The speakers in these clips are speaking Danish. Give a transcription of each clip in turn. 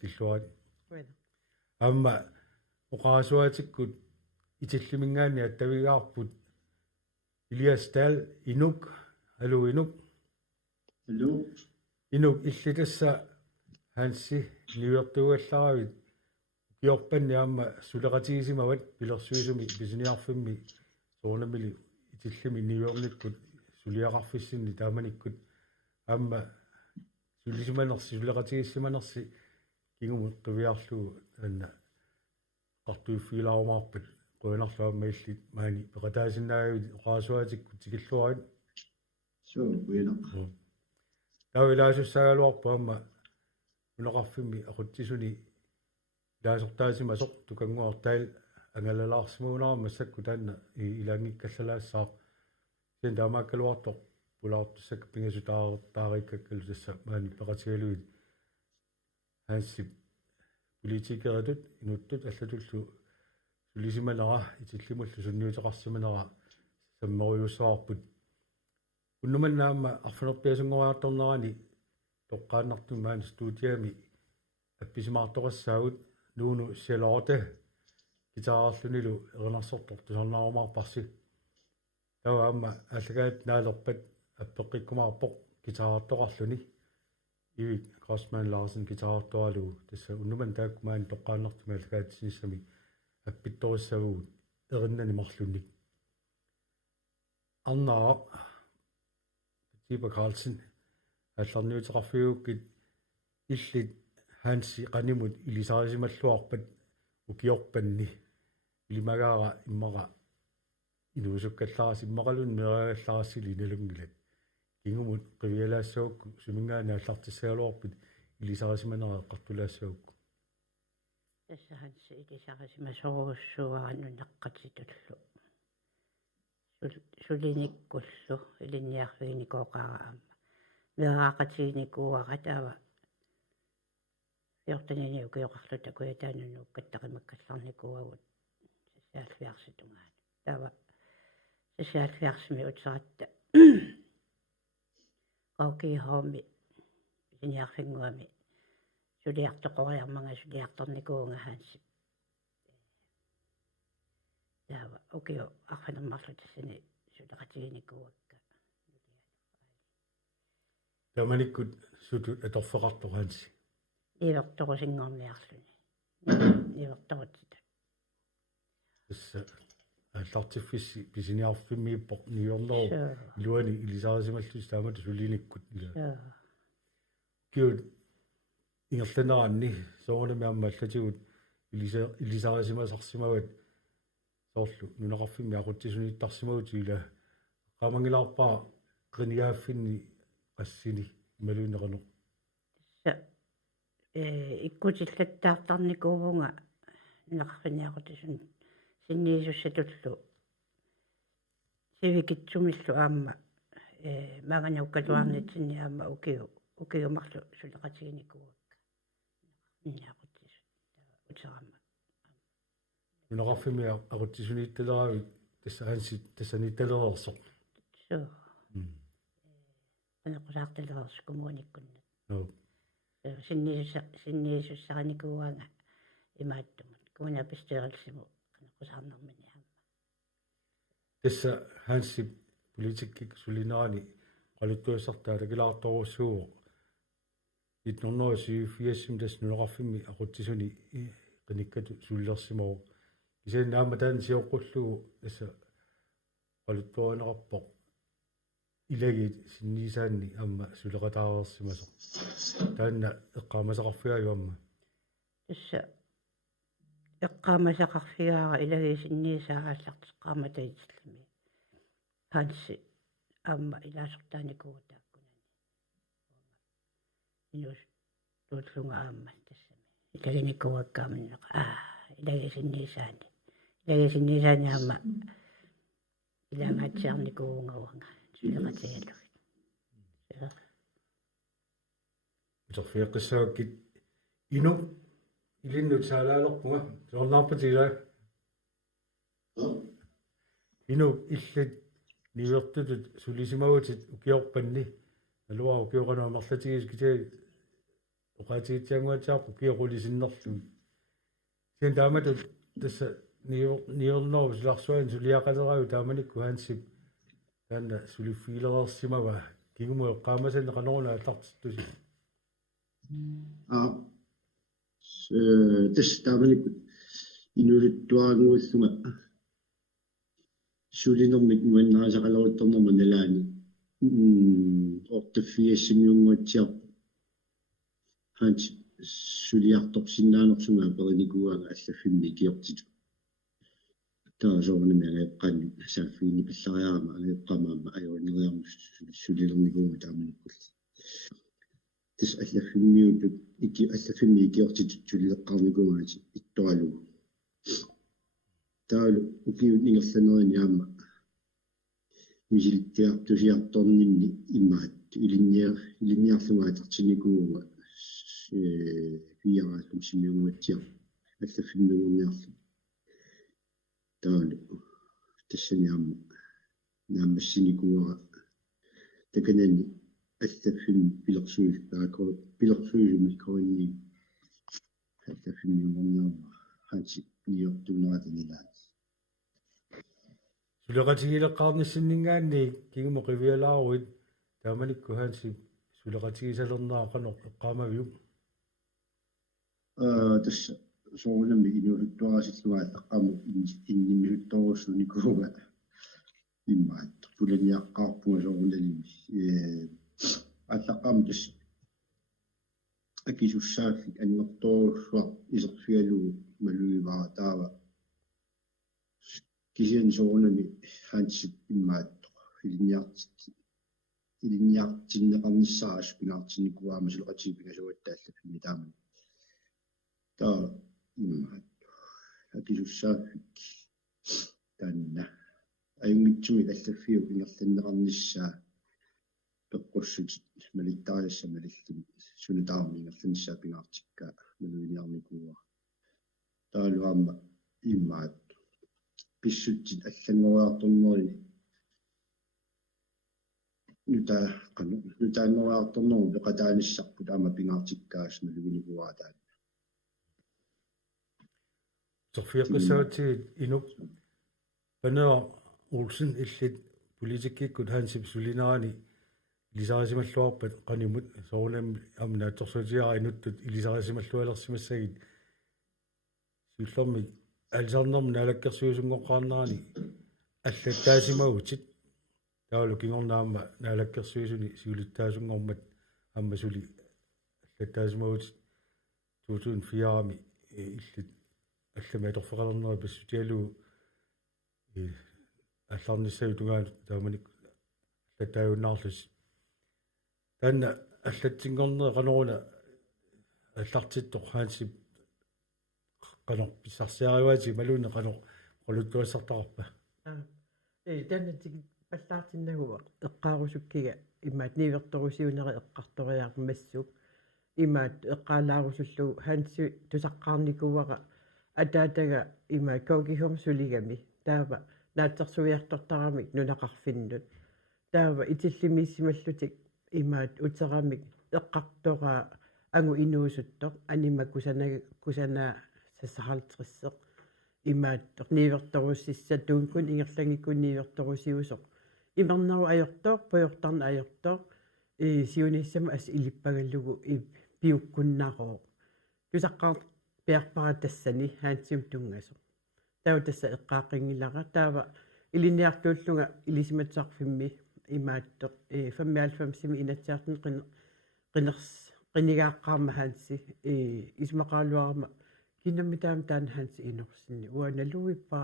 Killuari. Amma uqaasuatikkut itillimingaanni attavigaarput Iliastal inuk inuk illitassa Hansi niuertuugallaravit kiorpanni amma suleqatigisimawat pilersuisumi pisiniarfimmi soornamili itillimi niuernikkut suliaqarfissinni taamanikkut amma suleqatigissimanersi kingumut qiviarlugu anna qartuiffiilaarumaarpat qoinarluamma illit maani peqataasinnaagavit oqaasuatikkut tikilluarit tauilaasussaagaluarpu amma uneqarfimmi aquttisuni ilaasortaasimasoq tukanguartail angalalaarsimuunarama massakku taanna ilaangikkallalaassaaq sen taamaakkaluartoq pulaartussakka pingasutaartaarikkakkalu tassa maani peqatigaluit haassip politiikeritut inuttut allatullu sulisimanaqa itillimullu sunniuteqarsimanara sammeruyussaarput unnumannaamma arfunerpiasungoriartornerani toqqaannartum maani stuutiami appisimaartoqassaagut nuunu sialorte gitaararlunilu erinarsortor tusarnaarumaarparsi tawa amma allagaat naalerpat appeqqikkumaarpoq gitaarartoqarluni ivik Crossman Larsen gitaarartoralugu tassa unnuman taakkumaani toqqaannartumi allagaat sinissami appittorissavugut erinnani marlunnik arnaa Tiba Carlsen алларниутеқарфиууккит иллит Hansi qanimut ilisarisimalluarpat ukiorpanni ilimagaara immara inuusukkallaarasi immaqalun nereagallaarassili inalungilat kingumut qivialaassaukku sumingaani allartissialuarput ilisarisimanera eqqartulaassauukku tassa Hansi ilisarisimasorugussuarannu naqqatitullu sulinikkullu ilinniarfiinikooqaaraamma meraaqatiinikuuaqataava Jortanini ukiuqarluta kuitaanunnuukkattaqimakkallarnikuuagut sasiaalfiarsitungaat taava sasiaalfiarsimi utsaratta qaukiihaumi siniarfinguami suliartoqoriarmanga suliartornikuunga Hansi taava ukiu arfanermarlutassani suleqatiginikuuakka tamanikkut sutut atorfeqartor Hansi ivertorusinngorniarluni ivertorutsit tassa аллартиффисси писиниарфиммииппоқ ниорнеру илуани илисаарисималлус таамат сулиниккут ила киут ингерланеранни соорнами амма аллатигут илисаарисимасарсимават соорлу нунеқарфимми aquттисуниттарсимагут ила qaamangilаарpaa qinigaaffinni qassini imaluunneqanu иккутиллаттаартарникуувнга неқарфиниақутисун синниисуссатуллу сивикитсумиллу аама маганауккалуарнитсинни аама укиумарлу сулеқатигиникуакка неқарфиниақутис утерама нунеқарфими aquттисуниитталераавит тасса Hansi тассанитталерерсоқ соо анеқусаарталерерс кумуаниккуннат синниисуссараникууаанга имааттумут куна пистералсиму канеқусаарнэрмини аама тасса Hansi политиккик сулинаани qaluttuussartaa takilаарtorussuu itnornerisiufiassum tas nuleqarfimmi aquttisuni qinikkatu sullersimau isanaamma taan siorqullugu tassa qaluttuanerarpoq ilagit sinniisaanni amma suleqataareersimasoq taanna eqqaamasaqarfiaaju amma тасса эққаамасақарфигаара илагисинниисаа ааллартеққааматаитиллими Hansi аама илаасортааникуугутааккунани инус тууллунга аама тассами илагиникууаккааманнеқа илагисинниисаани аама илаангаатсиарникуунгауанга сулеқатигалугит утерфиаққиссааккит ину илиннут саалаалерпунга соорнаарпатилаа ину иллит ниуертутут сулисимагутит укиорпанни алуа укиоқанаа марлатигис китаа toqatiitianguataarpu kiorulisinnarlu sen taamatu tassa niornor silarsuan suliaqalerau taamanikku hansip taanna suliffiilerersimava kigumu eqqaamasan qanoruna attartittusi tässä taamanikku inulittuaanguullunga sulinermik nuannaasaqaleruttornerma nalaani ortaffiassimiunguatsiarpu hans suliartorsinnaanersunga perinikuanga allaffinni kiortitu taasoornami aleeqqaanni saaffiini pillariarama aleeqqamaama ajorneriarmu sulilernikunga taamanikkulli tas allaffinniut allaffinni kiortitu sulileqqarnikungaati ittoralugu taalu ukiut ningerlanerani aama misilittiartusiartorninni immaat ilinniarlungaatartinikuunga fiaraallum simiunguatsiar allaffinniungorniarlu taalu tassani aama naammassinikuara takanani allaffin pilersuusumi korinni allaffinniungorniarma hansi niortuuneratanilaat suleqatigileqqaarnissinningaanni kigumu qivialaaruit taamanikku hansip suleqatigisalernaaqanoq eqqaamaviu tässä soornami inulittuarasillungaat eqqamu innimmisuttorussunikuuga immaat pulaniaqqaarpunga soornalimi allaqam tas akisussaafik annertorussua iserfialugu maluivara taava kisian soornami hansip immaattoq ilinniartinneqarnissaras pinaartinnikuaama suleqatiipinasuattaallafimi taamani taa immaatto akisussaafik taanna ayunngitsumik allaffiu ingerlanneqarnissaa peqqussutit malittaarissa malillumi sunutaarmi ingerlannissaa pinaartikkaa maluiniarnikuua taaluaama immaatto pissutsit аллангориарторнерини нутаангориарторнеру пеқатааниссарпут аама пингаартиккаас налугиникуаатаат sorfiaqqissautiit inuk panera Olsen illit politikikkut hansip sulinarani ilisarisimalluarpat qanimut soornam amna torsuutiara inuttut ilisarisimallualersimassagit suullermi алсарнерми наалаккерсуусунгоққарнерани аллаттаасимагутит таалу кингорнаама наалаккерсуусуни сиулиттаасунгормат амма сули аллаттаасимагутит 2004-ами иллит аллама торфеқалернери пассутиалугу алларниссагу тугаан тааманик аллаттаагуннаарлус таанна аллатсингорнери qanорuna аллартиттоқ хаансип qanoq pissarsiariuati maluunne qanoq qoluttuassartaqarpa таннатик паллаартиннагуа эққаарусуккига имаат ниверторусиунери эққарториаарпу массук имаат эққаалаарусуллу ханси тусаққарникууара атаатага имаат коокихом сулигами таава наатсерсуиартортарамик нунақарфиннут таава итиллимииссималлутик имаат утерамик эққартораа ангу инуусуттоқ анима кусанаа сассахалтриссеқ имааттоқ ниверторуссиссатуункун ингерлангиккун ниверторусиусоқ имернару аёртоқ пуйортарна аёртоқ сиуниссама ас илиппагаллугу пиуккуннароо тусаққар пиарпара тассани хаансим тунгасо таа тасса эққааққингилара таава илиниартууллунга илисиматсаарфимми имааттоқ 95-сими инатсиартин qiners qinigaaqqaarma haansi ismaqaaluarma kinnamitaam taan haansi inorsinni uanaluippa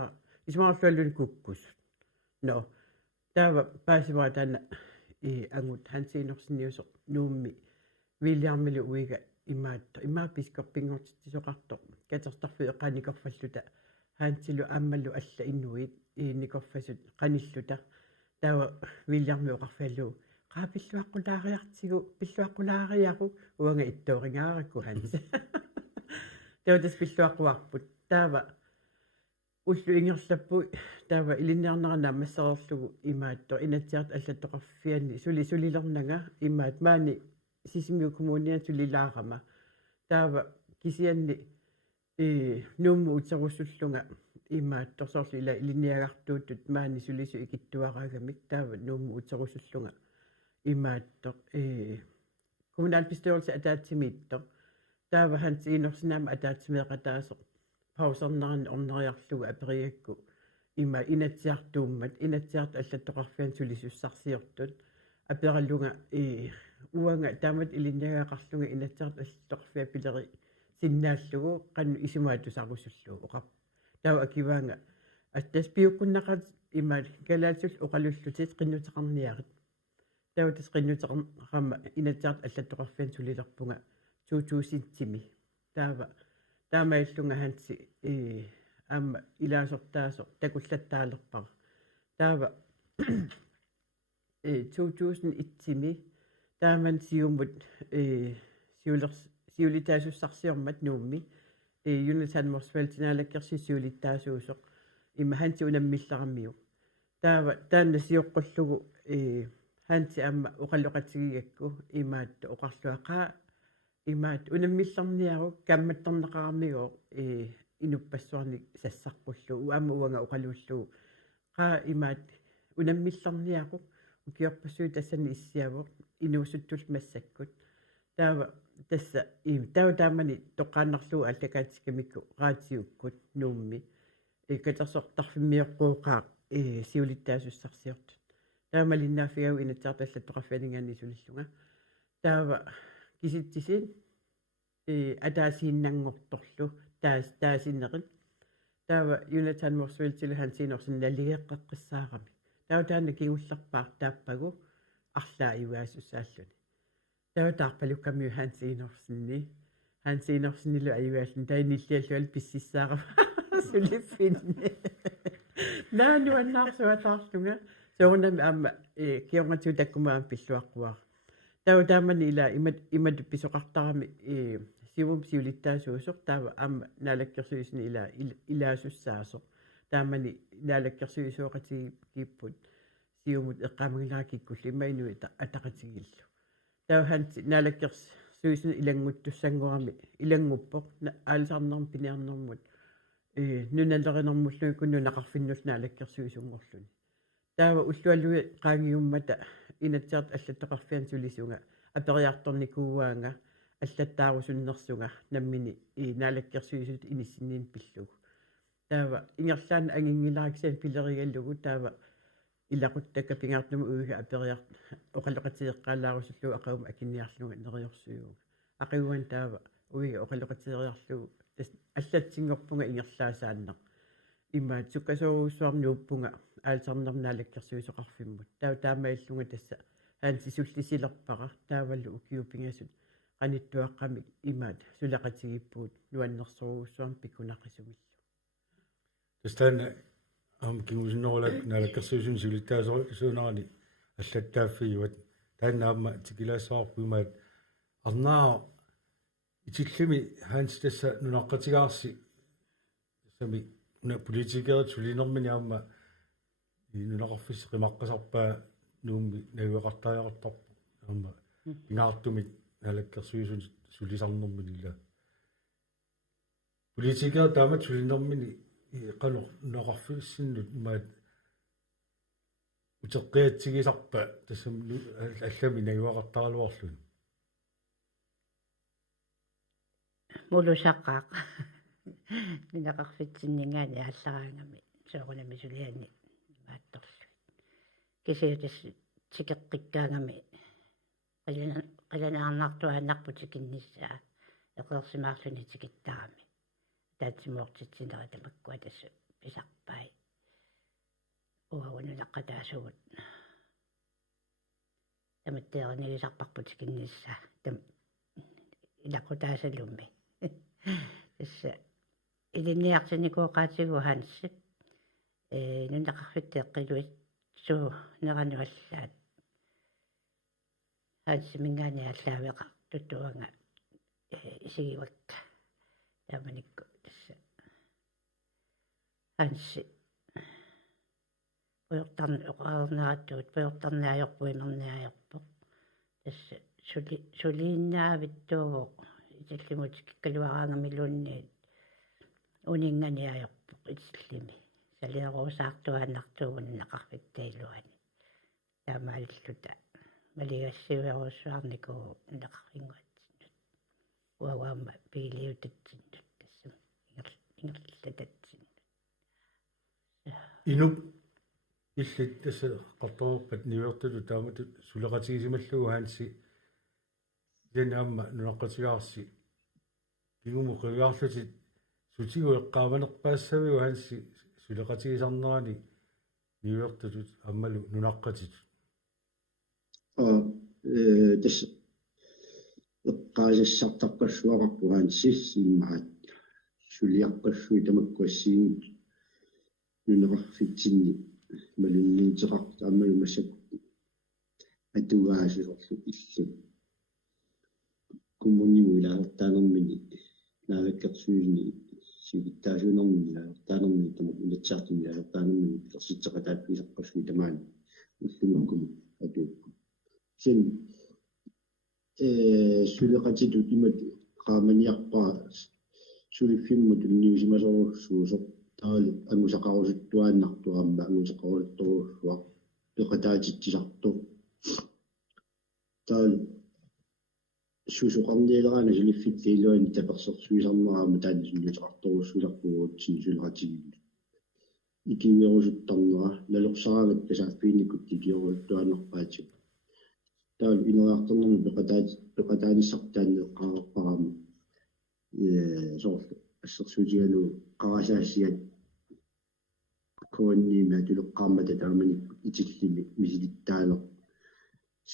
ismaqarluallun kukkus no taava paasimaa taana angut haansi inorsinniusoq nuummi viiliarmilu uiga imaapiskorpingortittisoqartoq katertarfu eqanikorfalluta haansilu aammallu alla innuit nikorfasut qanilluta taava viiliarmi oqarfaallu pilluaqqulaariartigu uanga ittooringaarakku hans tautas pilluaqquarput taava ullu ingerlappu taava ilinniarnerana massererlugu imaatto inatsiart allattoqarfianni sulilernaga imaat maani sisimiu kommunian sulilaarama таава кисианни нуумму утеруссуллунга имаат торсорсила илиниагартуутут маани сулису икиттуараагамик таава нуумму утеруссуллунга имаатто kommunalbestyrelse атаатсимиитто таава ханс инорсинаама атаатсимеэкатаасо паусарнерани орнериарлугу апериакку има инатсиартууммат инатсиарт аллаттоқарфиан сулисуссарсиортут апераллунга уанга таамат илинниагаақарлуга инатсиарт аллаттоқарфиа пилери синнааллугу қанну исимаатусарусуллугу оқар таава акиваанга аттас пиуккуннақат има галаатсул оқалуллутит қиннутеқарниарит таава тас қиннутеқарма инатсиарт аллаттоқарфиан сулилерпунга 2000-тими таава таамаиллунга ханси аама илаасортаасо такуллаттаалерпара таава 2001-тими тааман сиуммут сиулитаасуссарсиормат нуумми юнитан морсвалтинаалаккерси сиулиттаасуусоқ има ханси унаммиллараммиу таава таанна сиоққуллугу ханси аама оқаллоқатигигакку имаатта оқарлуақаа имаат унаммилларниару камматтарнеқараммигоо инуппассуарник сассаққуллу уама уанга оқалууллу қаа имаат унаммилларниару укиорпассуу тассани иссиавоқ инуусуттул массаккут таава тасса таамани тоққааннарлуу аллакаатикамикку раатиуккут нуумми катерсортарфиммиоққуuqaa сиулиттаасуссарсиортут таамалиннаафигау инатсаарталлаттоқарфианингаани сулиллунга таава киситсисин атаасииннангорторлу таасиннерит таава юнатан морсвилтил хансинорсин налигеққеққиссаарами таава таана кигуллерпаа тааппагу арлаа иваасуссааллуни таава таарпалуккамиу хансинорсинилу аюааллун таиниллиаллуал писсиссаарама сулиффинни наануаннаарсуатаарлунга соорнами аама кионгату таккумаам пиллуаққуаа таава таамани ила имат писоқартарами сивум сиулиттаасуусоқ таава аама наалаккерсуисни илаасуссаасоқ таамани наалаккерсуисуоқатиги киппут сиумут эққамагилаакиккулли имаинуи атақатигиллу таава ханси наалаккерсуисни илангуттуссангорами илангуппоқ аалсарнерм пиниарнэрмут нуналеринэрмуллуи кунну нақарфиннус наалаккерсуисунгорлуни таава уллуалуи qaangiummata инатсиарт аллаттоқарфиан сулисунга апериарторникууаанга аллаттаарусуннерсунга наммини наалаккерсуисут иниссинниин пиллугу таава ингерлаана ангингилаариксаан пилеригаллугу таава илақуттакка пингаартнуму уига апериарт оқалоқатиеққаалаарусуллугу ақаум акинниарлуга нериорсуйуга ақиуан таава уига оқалоқатиериарлугу аллатсингорпунга ингерлаасааннақ имма суккасоруссуарнууппунга аалсарнернаалаккерсуисоқарфиммут таамаиллунга тасса хаанси суллисилерпара тааваллу укиупингасут qaниттуаққамик имаат сулақатигиппуут нуаннерсоруссуарм пикунақисумиллу тастана кигусиннерулак наалаккерсуисун сулиттаасорисуунарани аллаттааффиуат тааннаама тикилаассаарпу имаат арнаа итиллими хаанс тасса нунаққатигаарси тассами уна политикерит сулинермини аама нунақарфис қимаққасарпаа нуумми нагуақартаажартарпу аама пингаартумик наалаккерсуисун сулисарнэрминилла политикер таамат сулинермини qanor noqarfissinut imaat uteqqiatsigisarpa tassam allami naguaqartaraluarlun mulusaqaaq minaqarfitsinningaani ааллараангами соорунами сулиани маатторлу кисиутис тикеққиккаагами qalanaarnartuaannarpu tikиннissaa эқерсимаарлуни тикиттарами таатсимуортитсинера тамаккуа тассу писарпай уаунулаққатаасугут таматтеернигисарпарпу тикиннissaa там илаққутаасалумми тасса илинниартиникуоқаатигу ханссик нунақарфиттеэққилуит суу нерануаллаат хансимингаани аллаавеқа туттуанга исигивакка таманикку тасса ханси пуйортарнаатуут пуйортарнаajorpuимернаajorpo тасса сулииннаавиттуувоо итсаллимут киккалуараангамилуунни унингани итсаллими салиерусаартуаннартуун нақарфиттаилуани таамааллута малигассиверуссуарнику нақарфингуатсиннут уаваама пилиутатсиннут тассам ингерлататсиннут инуп иллит тасса qartorpat niuertulu taamatu suleqatigisimalluu haansi yanamma nunaqqatigaarsi kigumu qigaarlutit sutigu eqqaamanerpaassavuu haansi suleqatigisarnerani niuertulut ammalu nunaqqatit تس قاجسسартаққассуараппу аансиссиммаат сулиаққассуи тамаккуассиин нунеқарфитсинни малунниитеқарт аммалу масак атугаасилорлу иллу куммуниму илаартаанермини нааваккерсуини сивиттаасуунермини илаартаанермини тамак илатсаартини илаартаанермини перситсеқатаат писаққассуи тамаани уллумаккуму атуукку син сулеқатиту имат qaamaniarpaa suliffimmut unniusimasorussuusoq taali angusaqarusuttuaannartuaramma angusaqarusutturuussuaq peqataatitsisartu taali susuqarniileraana suliffittiiluani tapersorsuisarneraama taani sunniutaqartorussularpugut sinisuleqatigillu ikiuerusuttarnera naloqsaraagat tasaaffiinnikut ikiorusuttuaannarpaati taali inerartornermu peqataanissartaanni eqqaarparama soorlu ассерсуутигалу қарасаассиат кооннима тулеққармата тааманик итиллими мисилиттаалер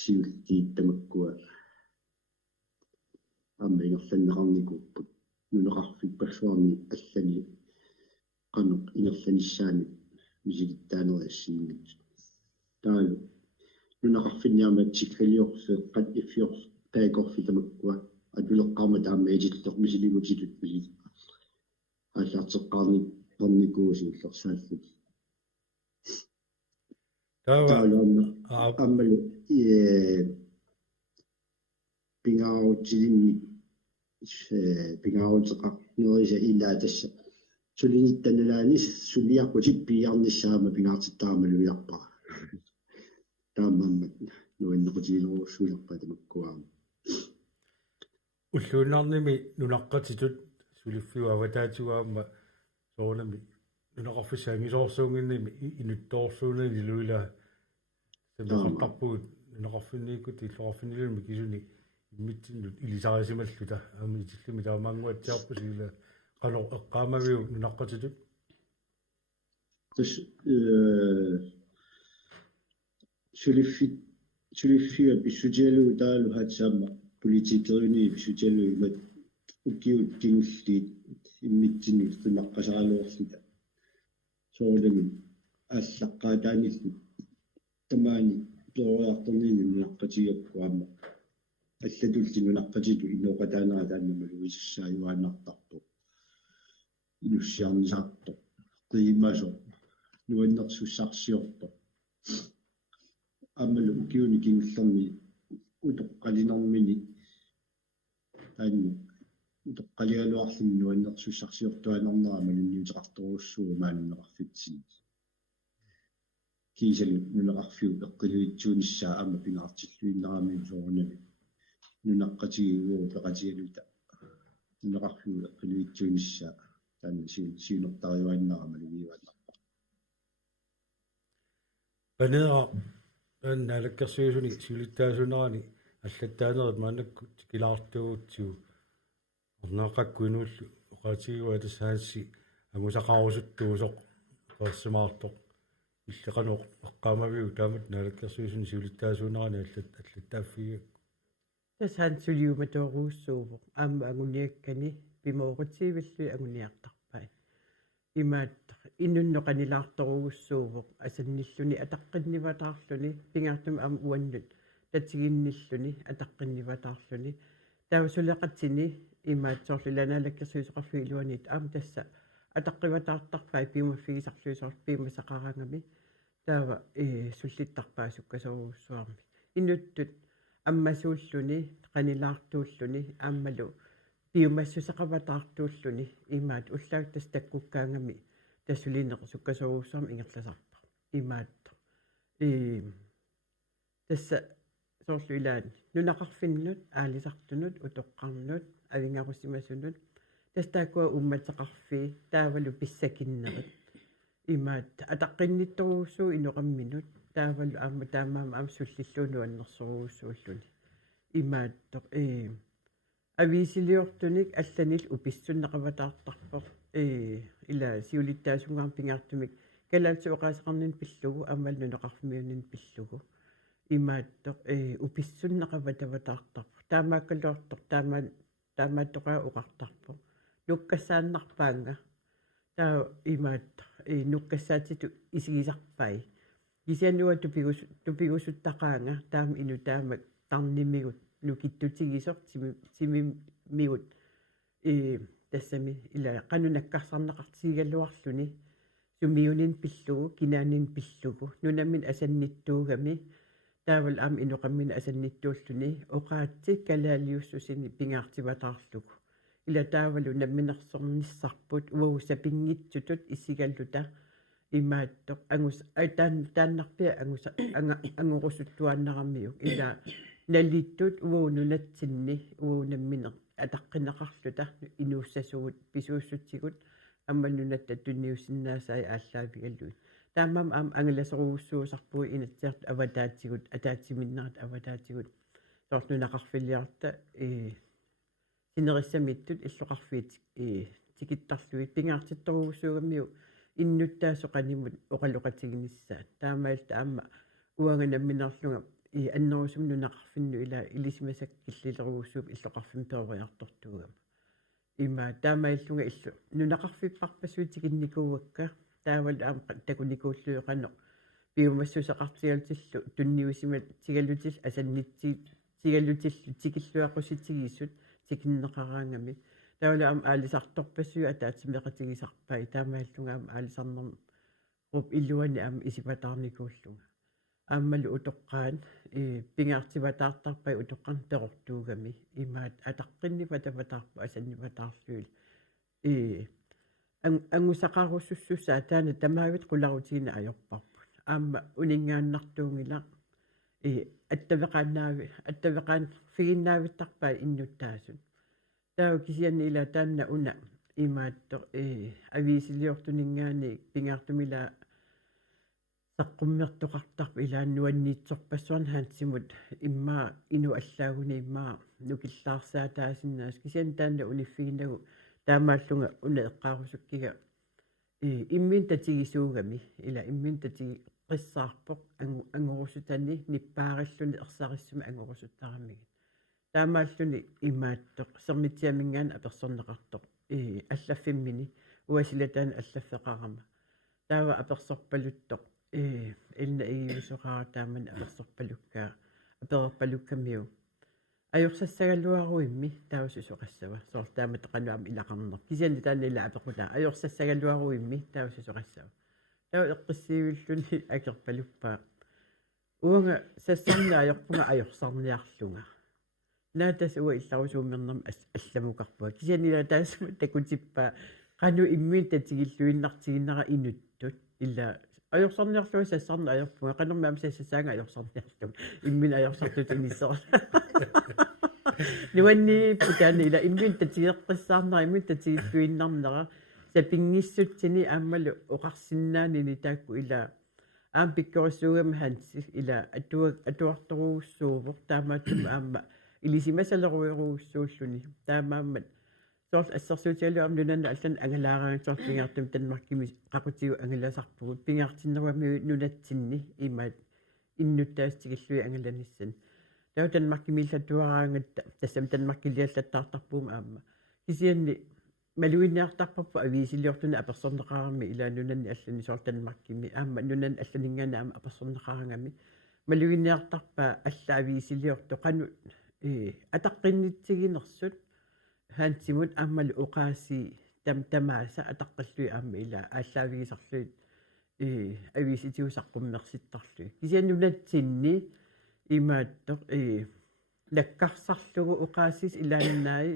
сиултииттамаккуа аммингерланнеқарникуппут нунеқарфиппассуарни аллани қанеқ ингерланиссаани мисилиттаанериассиингит таалу нунеқарфинниармат сиккалиорфеққат иффиор таакорфитамаккуа атулеққарма таама итиллер мисилигутилут мисил аллартеққарни перникуусиуллерсааффут таалуамма аммалу пингаутилинни пингаутеқар нериса илаа тасса сулиниттаналаани сулиарпутик пиарниссаама пингаартиттарамалу иларпара таамаммат нуиннеқутилерусsuulerpa тамаккуаама уллуунаарними нунаққатитут сулиффиу аватаатугаама соорнами нунеқарфиссаангисоорсуунгинними инутторсуунани луила самеқартарпуут нунеқарфиннииккут иллоқарфиннилуми кисуни иммитсиннут илисарисималлута аамитиллуми таамаангуатсиарпу сигила қано эққаамавиу нунаққатитут тас сулиффига писсутиалугу таалу хаатсаама политикерини писсутиалугу имат уккиут кингуллиит иммитсини тунаққасаалуорлута соолами аллаққаатааниллу тамаани перориарторними нунаққатигаппуама аллатулти нунаққатиту инуоқатаанера тааннамалу исааюааннартарпу инуссиарнисаарто қиимасо нуаннерсуссарсиорто аммалу уккиуни кингуллерми утоққалинермини таанну утоққалиалуарлин нуаннерсуссарсиортуанернерама нунниутеқарторуссуу мааннеқарфитсин кисал нунеқарфиу эққилуитсуунissaа ама пингаартиллуиннерами соорнами нунаққатигиугуу пеқатигалута нунеқарфиу эққилуитсуунissaа таанна сиунертариуаннерама лугиуаннерпа панера налаккерсуисуни сиулиттаасунерани аллаттаанерит маанакку килаартугутсуу орнааққаккуинуллу оqaатигуа тассаасси агусақарусуттуусоқ персимаартоқ иллеқанеқ эққаамавиу таамат налаккерсуисуни сиулиттаасунерани аллаттааффига тасаан сулиуматорууссуувоқ аама агуниаккани пимоорутсиивиллуи агуниартарпай имаат иннуннеқанилаарторууссуувоқ асанниллуни атаққинниватаарлуни пингаартум аама уаннут татсигинниллуни атаққинниватаарлуни таусулеқатсини имаат соорлиланаалаккерсуисоқарфиилуанит аама тасса атаққиватаартарпай пиумаффигисарлуисоор пиумасақарангами таава суллиттарпаасуккасоруссуарми инуттут аммасууллуни қанилаартууллуни ааммалу piumassusaqavataartuulluni imaat ullaak tas takkukkaangami tassulineq sukkasuruussaam ingerlasarpa imaat tassa soorlu ilaani nunaqarfinnut aalisartunut utoqqarnut avingarussimasunut tastaakua ummatseqarfii taavalu pissakinnerit imaat ataqqinnittorousuu inoqamminut taavalu aamma taamaama aam sullilluunu annersoruussuulluni imaattoq avisiiliortunik allanil upissunneqavataartarpoq ila siulittaasungaam pingaartumik kalaalsu oqaasaqarnin pillugu ammalnuneqarmiunin pillugu imaattoq upissunneqavatavataartarpoq taamaakkalluartoq taamaattoqaa uqartarpoq nukkassaannarpaanga taa imaattoq nukkassaatitu isigisarpai kisiannuа tupigusuttaqaanga taama inu taama tarnimigut nukittutigisoq simimigut тассами ила канунаккарсарнеқартигаллуарлүни сумиунин пиллугу кинаанин пиллугу нунаммин асанниттуугами таавал аам инуқаммина асанниттууллүни оқаатсик калаалиуссусини пингаартиватаарлугу ила таавалу намминерсорниссарпут уау сапингитсутут иссигаллута имааттоқ ангус тааннарпиа ангуса ангорусуттуаннараммиук ила налиттут уау нунатсинни уау намминер атаққинеқарлута инууссасугут писууссутсигут амманнунатта тунниуссиннаасаи ааллаавигаллуи таамам аам ангаласоругуссуусарпуи инатсиарт аватаатсигут атаатсиминнерат аватаатсигут соорнунақарфиллиарта синериссамиттут иллоқарфиит тикиттарлуит пингаартитторугуссуугаммиу иннуттаасоқанимут оқалоқатигиниссаат таамаалта аама уанганамминерлунга аннерусум нунақарфинну ила илисимасак киллилеругуссууп иллоқарфим перориартортуугама има таамаиллунга иллу нунақарфиппарпасуутикинникууакка таавал аама такуникууллуеқано пиумассусеқартиалтиллу тунниусимат тигаллутил асаннитси тигаллутиллу тикиллуаққуситигиссут тикиннеқараангами таавала аама аалисарторпассуи атаатсимеқатигисарпай таамаиллунга аама аалисарнерм руп иллуани аама исипатаарникууллунга ааммалу утоққаан пингаартиватаартарпай утоққарн терортуугами имаат атаққиннипатаватаарпа асаннипатаарлуил ангусақаруссуссусаа таана тамаагит қуларутигина ajorparput аама унингааннартуунгила аттавеқаан фигиннаавиттарпаа иннуттаасут таа кисианни ила таанна уна имаатто ависилиортунингаани пингаартумила саққуммертоқартарпа илааннуанниитсорпассуарна хаансимут иммаа ину аллаагуни иммаа нукиллаарсаатаасиннаас кисиан таанна униффигинагу таамааллунга уна эққаарусуккига иммин татигисуугами ила иммин татиги қиссаарпоқ ангорусутани ниппаариллуни ерсариссума ангорусуттараммигит таамааллуни имааттоқ сермитсиамингаан аперсорнеқартоқ аллаффиммини уасилатаан аллаффеқарама таава аперсорпалуттоқ илна иусоқара тааман аперсорпалуккаа аперерпалуккамиу ajorsassagaluaruimmi taavasusoqassava soortaama teqanuam ilaqarner kisianni taanilla apequta ajorsassagaluaruimmi taavasusoqassava taava eqqissiivilluni akerpaluppaa uanga sassarna ajorpunga ajorsarniarlunga naatas uwa illarusuummernerm allamukarpua kisiannila taasuma takutippaa qanu immiin tatigilluinnartiginnara inuttut illa ajorsarniarlua sassarna ajorpunga qanermaam sassasaanga ajorsarniarlunga immin ajorsartut inisser nuanni putaani ila immin tatigeqqissaarnera immin tatigilluinnarnera sapingissutsini aammalu oqarsinnaanini taakku ila aam pikkorissuugama hansi ila atuartoruussuuvoq taamaattum aamma ilisimasaleruiruussuulluni taamaammat soort assersuutialu amnunanna allan angalaaraansoort pingaartum tanmarkimi qaqutigu angalasarpugut pingaartinnerwami nunatsinni imaat innuttaastigillui angalanissan tau tanmarkimillatuaraangatta tassam tanmarkiliallattaartarpuum aamma kisianni maluinniartarparpu aviisiliortuna apersorneqarami ila nunanni allani soort tanmarkimi aamma nunan allaningaana aama apersorneqarangami maluinniartarpa alla aviisiliorto qanu атаққиннитсигинерсут хаантимут ааммалу уқааси тамааса атаққаллуи аама ила ааллаавигисарлуит ависитиусаққуммерситтарлуи кисианнунатсинни имааттоқ наккарсарлугу уқаасис илааннаи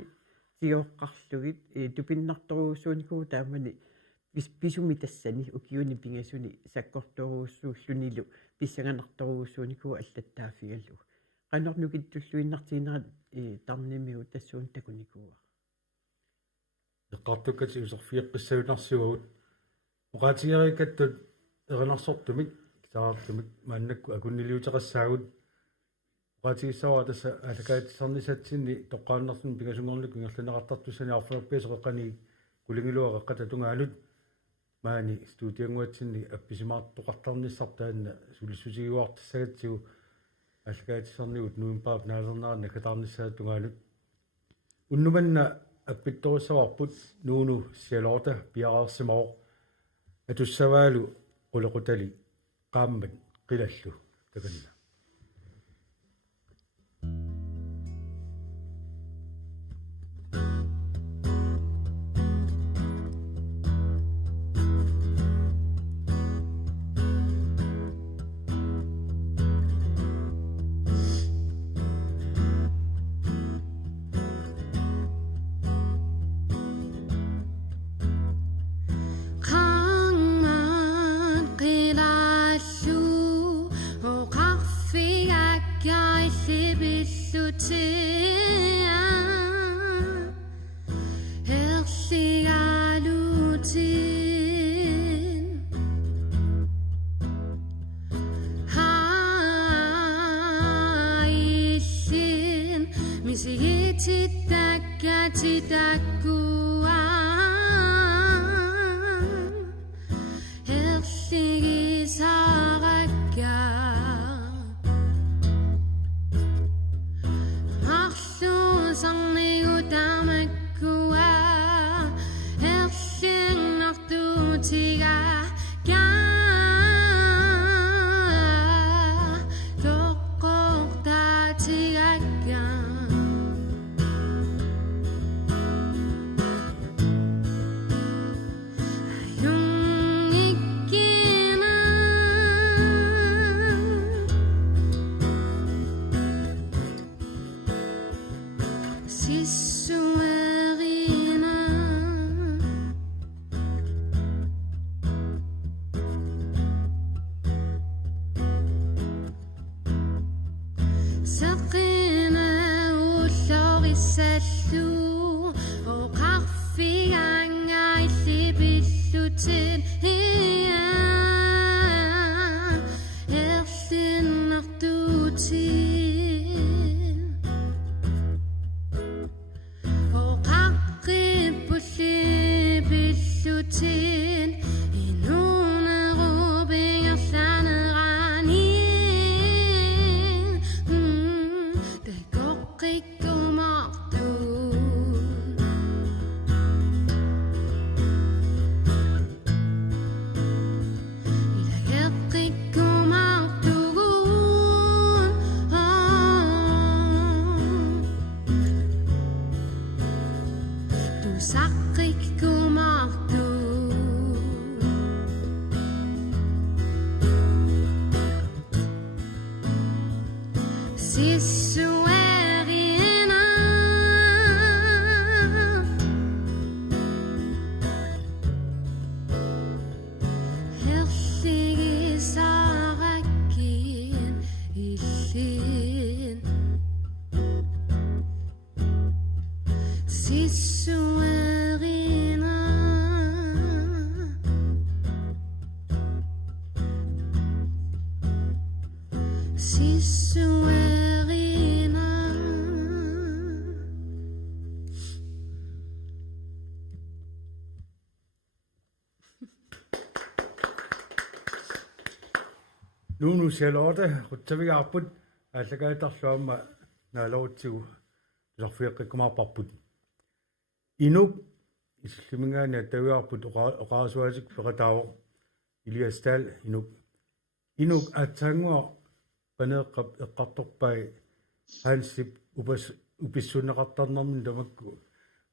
тиоққарлугит тупиннарторуусууникуу таамани писуми тассани укиуни пингасуни саккорторуussууллунилу писсаганарторуусууникуу аллаттаафигаллу qanорнукиттуллуиннартигинерат тарнимиу тассуун такуникуа эққартуккати усерфиэққиссагунарсугут оqaатигерикаттут эрнарсортумик кисаарлумик мааннакку акуннилиутеқассаагут оqaатигиссава тасса алакаатсарнисатсинни тоққааннарсун пигасунгорлук ингерланеқартартуссани арферпиасеқаққани кулингилуақаққата тунгаанут маани студиангуатсинни апписимаартоқартарниссартаанна сулиссутигуартассагатсигу алакаатсарнигут нуимпаап наалернаарна катаарниссаа тунгаанут уннуманна аппитторуссаварпут нууну сиалорта пиараарсимао атуссаваалу qulaqutali qaammat qilallu takanna nunu sialorta quttavigaarput allakaatarluamma naalorutsigu ilarfiiqqikkumaarparput inuk исиллимингаани тавиарпут оqaasuasik peqataavo илиастаал инук атсаангуа панеэққап эққарторпай хаансип уписсунеқартарнэрмин тамакку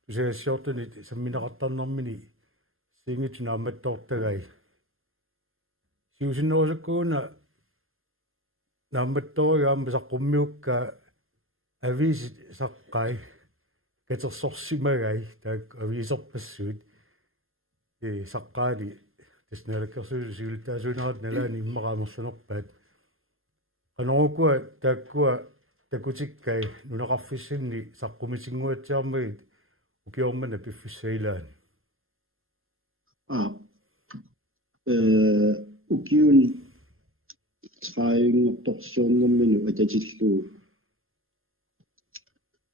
тусаассиортуни самминеқартарнэрмини сингитуна амматтоортагай сиусиннерусуккууна наамматторигаам писаққуммиукка ависи саққай katersorsimagai taak aviisorpassuit saqqaani tasnaalakkersuusiultaasuunarat nalaani immaqaamersanerpaat qanorukua taakkua takutikkai nunaqarfissinni saqqumisinnguatsiarmagit ukiormana piffissailaani ukiun træingortorsuunnerminu atatillu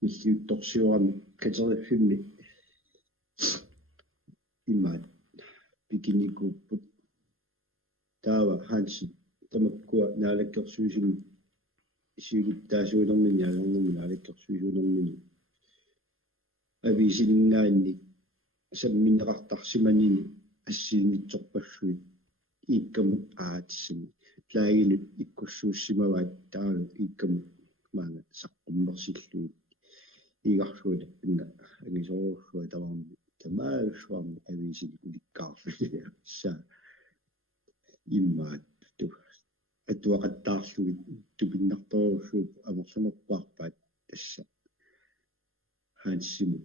missuttorsuarami kateriffimmi immaat pikinikuupput taava hansi tamakkua naalakkersuusimu isiuluttaasuunermini alornermi naalakkersuusuunermini aviisinnaanni sammineqartarsimanini ассиинитсорпассуит ииккамут аатиссами лаагилут иккуссууссимаваат тааlu ииккамут маана саққуммерсиллуит игарсуут инна агисоорсуа таварми тамаалуссуарми авиисини уликкаарлу са иммаат ту атуақаттаарлуит тупиннарторуссууп амерланерпаарпаат тасса хансиму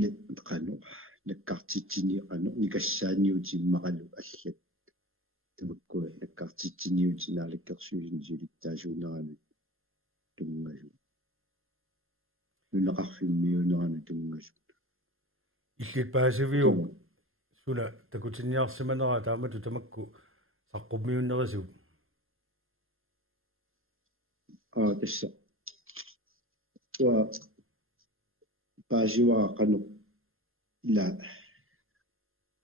нет қано наккартитсиниqanu никассааниутиммақалу аллат тамаккуа наккартитсиниутинаалеккерсуусин сулиттаасуунерами тунгасу нунеқарфиммиунерами тунгасу иллит паасивиу суна такутинниарсиманера таамату тамакку саққуммиуннерису тасса уа паасиваа қану لا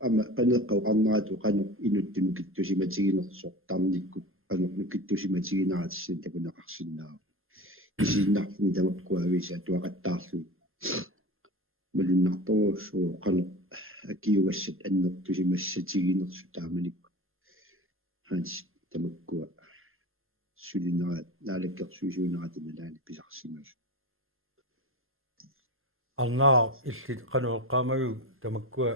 أما قنقة وقنات وقنق إنه نكتوشي ماتينرسو تامنيكو قنق نكتوشي ماتينرات السنة كنا قرسنا يسينا في دمت كوابيس أتوقع ملو نقطوش وقنق أكي وسط أن نكتوشي ماتينرسو تامنيكو هانس دمت كوا سولينرات نالك سويسونرات نلاني بيسارسيماش арнаа иллит кануэккаамагу тамаккуа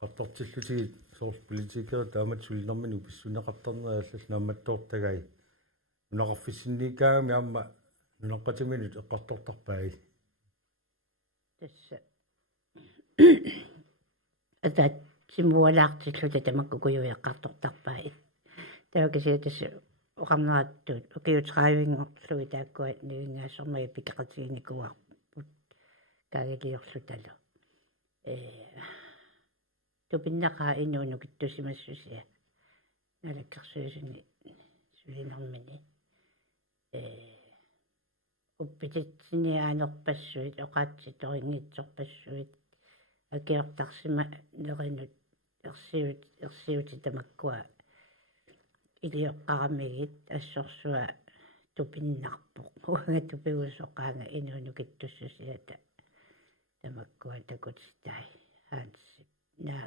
qattartillutiit source politiker taamat sulinnerminu pissuneqartarnera аллас наамматтоортагай нунақарфиссинникаагами аама нунаққатиминут эққартортарпаи тасса атат симуалаартиллута тамакку куйуяққартортарпаи таакасиа тасса оқарнерааттуут укиутраавингорлуи тааккуа нивингаассормая пикеқатигиникуа каагилиорлуталу тупиннақаа инууну киттусимассусиа налаккерсуусуни сулинэрмини уппититсиниаанерпассуит оқаатситорингитсорпассуит акиортарсима неринут ерсиути тамаккуа илиоққарамигит ассорсуа тупиннарпоқ уанга тупигусоқаанга инууну киттуссусиата тамаккуа такутстай хаанси наа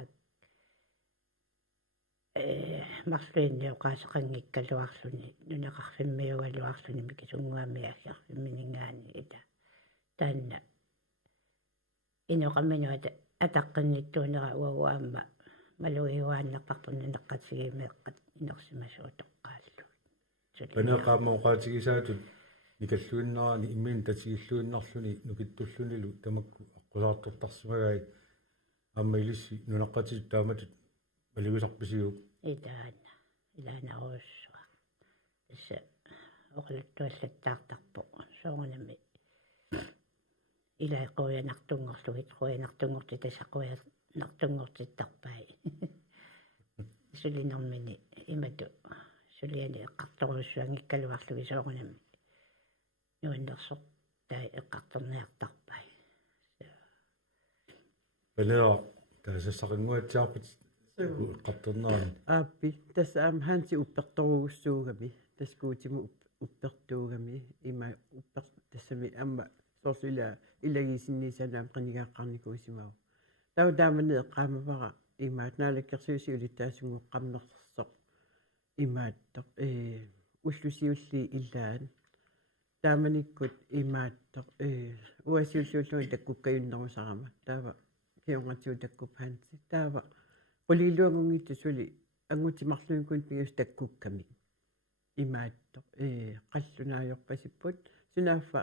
марлуинни оқаасеқангиккалуарлуни нунеқарфиммиугалуарлуни микисунгуами аггерфимминингаани ита таанна иноқамминуата атаққинниттуунера уауаама малуиуааннарпарпунна неққатигимеэққат инерсимасуутоққааллу панеқаама оқаатигисаатут никаллуиннерани иммин татигиллуиннарлуни нукиттуллунилу тамакку аққулаартортарсимагай аама илисси нунаққатит тааматут малигусарписиу илаанаруссуа тасса оқалуттуаллаттаартарпо соонами илаақуянартунгорлугит қуянартунгорти тасақуянартунгортиттарпай сулинэрмини имату сулиани эққарторуссуангиккалуарлуги соонами нуаннерсо тай эққартерниартарпай панеа таасассақингуатсаарпит эққартернерани ааппи тасса аам хаанси упперторугуссуугами таскуутиму уппертуугами има уппер тассами амма сорсула илагисиннисанаам қинигааққарникуусимау тау таамане эққаамавара имаат наалаккерсуиси улиттаасунгу қамнерсоқ имааттоқ уллусиулли иллаан тааманиккут имааттоқ уасиуллууллуи таккуккаюннерусарама таава киунгатсуу таккуп хаанси таава qulilluangungiittusuli angutimarluinkun pius takkukkamik имааттоқ қаллунааёрпасиппут сунаффа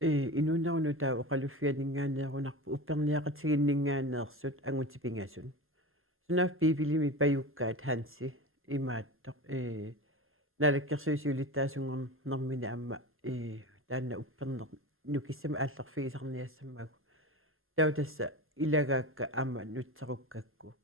инунарну таа оқалуффианингаанеерунарпу упперниақатигиннингаанеерсут ангутипинgasун сунаф пипилими паюккаат ханси имааттоқ налаккерсуисиулиттаасунгорм нэрмини амма таанна уппернер нукиссама ааллерфигисарниассаммагу тау тасса илагаакка амма нутсеруккакку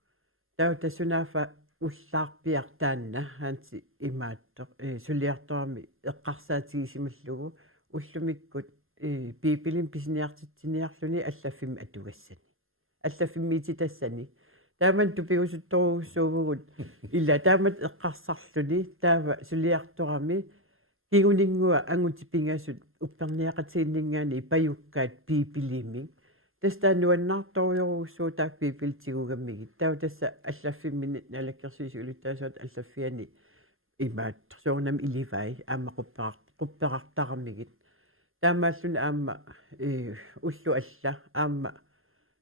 тау тассунаафа уллаарпиар таанна ханси имааттоқ сулиарторами эққарсаатигисималлугу уллумиккут пипилим писиниартитсиниарлуни аллаффим атугассани аллаффиммити тассани тааман тупигусутторугуссуугут илла таамат эққарсарлуни таава сулиарторами кигунингуа ангутипингасут упперниақатигиннингаани паюккаат пипилими тастаануаннаарторуйоругуссуу таа пипилтигугаммигит таа тасса аллаффиммини налаккерсуисиулиттаасуат аллаффиани имаат соонам иливай аама quppeqartaramigit таамааллуна аама уллу алла аама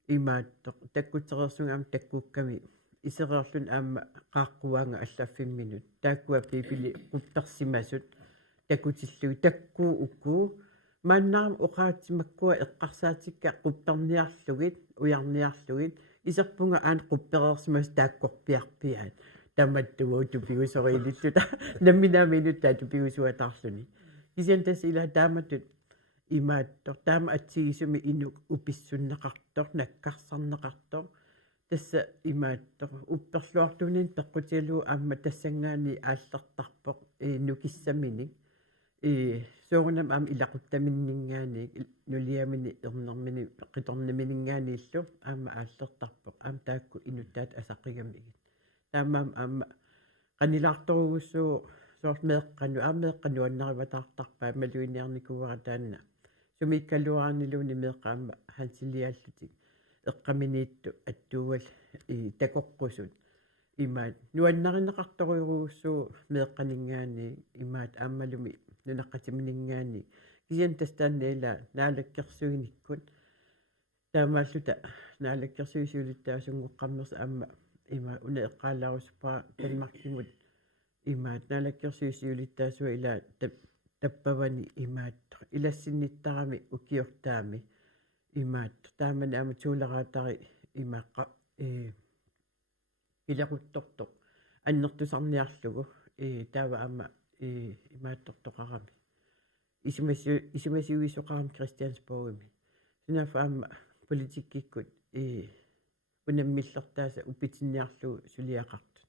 имааттоқ таккутерерсунгаам таккукками исереерлун аама qaaqquaanga аллаффимминут тааккуа пипили quppersimасут такутиллуи таккуу уккуу маннаам оқаатсимаккуа эққарсаатикка qupperniarlugit уярниарлугит исерпунга аан quppereersimas тааккорпиарпиаат таматтугуу тупигусориилиллута намминааминут таатупигусуатаарлуни кисиантас ила тааматут имааттор таама атсигисуми инук уписсуннеқартор наккарсарнеқартор тасса имааттор упперлуартунин пеққутиалуу аама тассангаани ааллертарпоқ нукиссамини соорунам аама илақуттаминнингаани нулиамини ернэрмини қиторнаминингааниллу аама ааллертарпоқ аама таакку инуттаат асақигамигит таамаам аама qanilaartorugussuu soormeeqqanu aameeqqanu annarivataartarpaa maluiniarnikuara taanna sumikkaluaraaniluuni meeqqaamma hansiliaallutik eqqaminiittu attuugal takoqqusut imaat nuannarineqartorugussuu meeqqaningaani imaat aammalumi nunaqqatiminingaani kisian tastaanneila naalakkersuinikkut taamaalluta naalakkersuisuulittaasungoqqammersa aamma има уна эққаалаарусупаа талмаркигут имаат налаккерсуисиулиттаасуа ила таппавани имаат илассинниттарами укиортаами имаат таамани аматуулераатари имааққа илақутторто аннертусарниарлугу таава ама имааттортоқарами исимасиуисоқарам кристиансборгими сунафа ама политиккиккут унаммиллертааса упитинниарлугу сулиақартут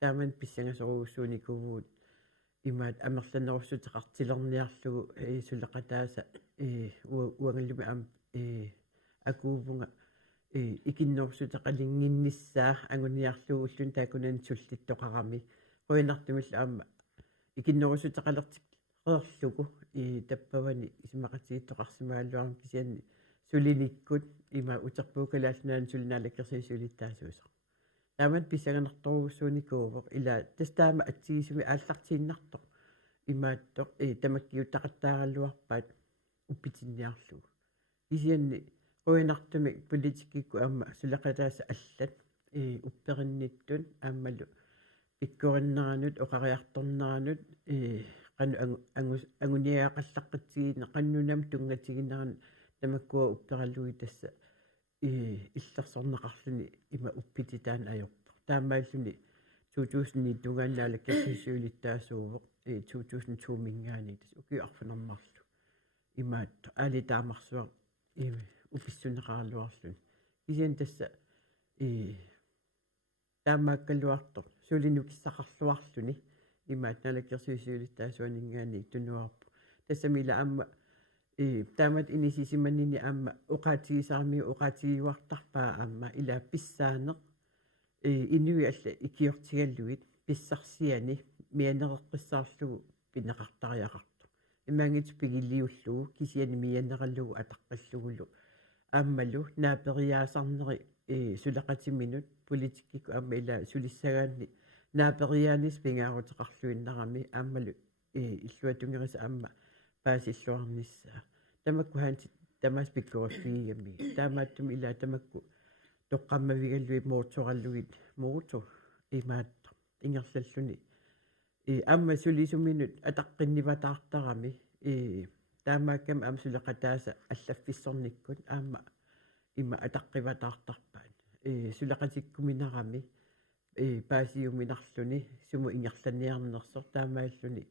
тааман писсангасоругуссууникувуут имаат амерланеруссутеқартилерниарлугу сулеқатааса уангаллуми аам акуувунга икиннерсутеқалингинниссаа ангуниарлугуллун таакунан суллиттоқарами қуинартумилла аама икиннерсутеқалертиққерлугу таппавани исимақатигиттоқарсимааллуарам кисианни сулиниккут има утерпуукалаалнаан сулинаалаккерсиисулиттаасуусо таамат писаганерторугуссууникууво ила тастаама атсигисуми ааллартииннарто имааттоқ тамаккиутақаттаараллуарпаат уппитинниарлугу кисианни қуинартуми политиккикку аама сулеқатааса аллат упперинниттун аамалу пиккориннеранут оқариарторнеранут қану ангуниаақаллаққатсигиина қаннунам тунгатигинеран тамаккуа уппераллуи тасса иллерсорнеқарлуни има уппититаан аёртор таамааллуни 2000 тунгааннаалаккерсиисуулиттаасуувоқ 2002 мингаани тас укиарфанермарлу имаат али таамарсуа уписсунеқаарлуарлуни кисиан тасса таамааккалуартор сулинукиссақарлуарлуни имаат наалаккерсиисуулиттаасуанингаани тунуарпу тассамила аама таамат инисисиманини аама оқаатигисаарми оқаатигиуартарпаа аама ила писсаанеқ инуи алла икиортигаллуит писсарсиани мианереққиссаарлугу пинеқартариақарту имаангит пигиллиуллугу кисиани мианераллугу атаққаллугулу ааммалу наапериаасарнери сулеқатиминут политиккику аама ила сулиссагаанни наапериаанис пингаарутеқарлуиннарами ааммалу иллуатунгериса аама паасиллуарнissaa тамакку хаанти тамас пиккорфигами таамааттум ила тамакку тоққаммавигаллуи мотораллугит мото имаат ингерллаллуни амма сулисуминут атаққинниватаартарами таамааккам аама сулеқатааса аллаффиссорниккут аама има атаққиватаартарпаат сулеқатиккуминарами паасиуминарлүни суму ингерланиарнерсор таамааллүни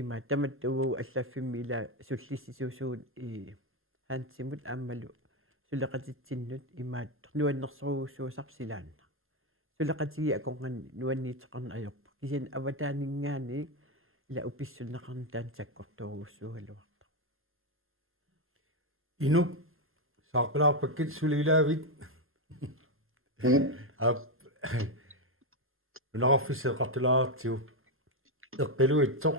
има тамат угу аллаффиммила суллиссисуусуут хантсимут аамалу сулеқатитсиннут имаат нуаннерсоругуссуусарсилаанна сулеқатиги аконгани нуанниитеқарна аёрпа кисин аватаанингаани ила уписсуннеқарна таан саккортуругуссуугалуарта инук саақлаарпаккит сулилаавит ап нааффисеқартулаартиу эққилуитсоқ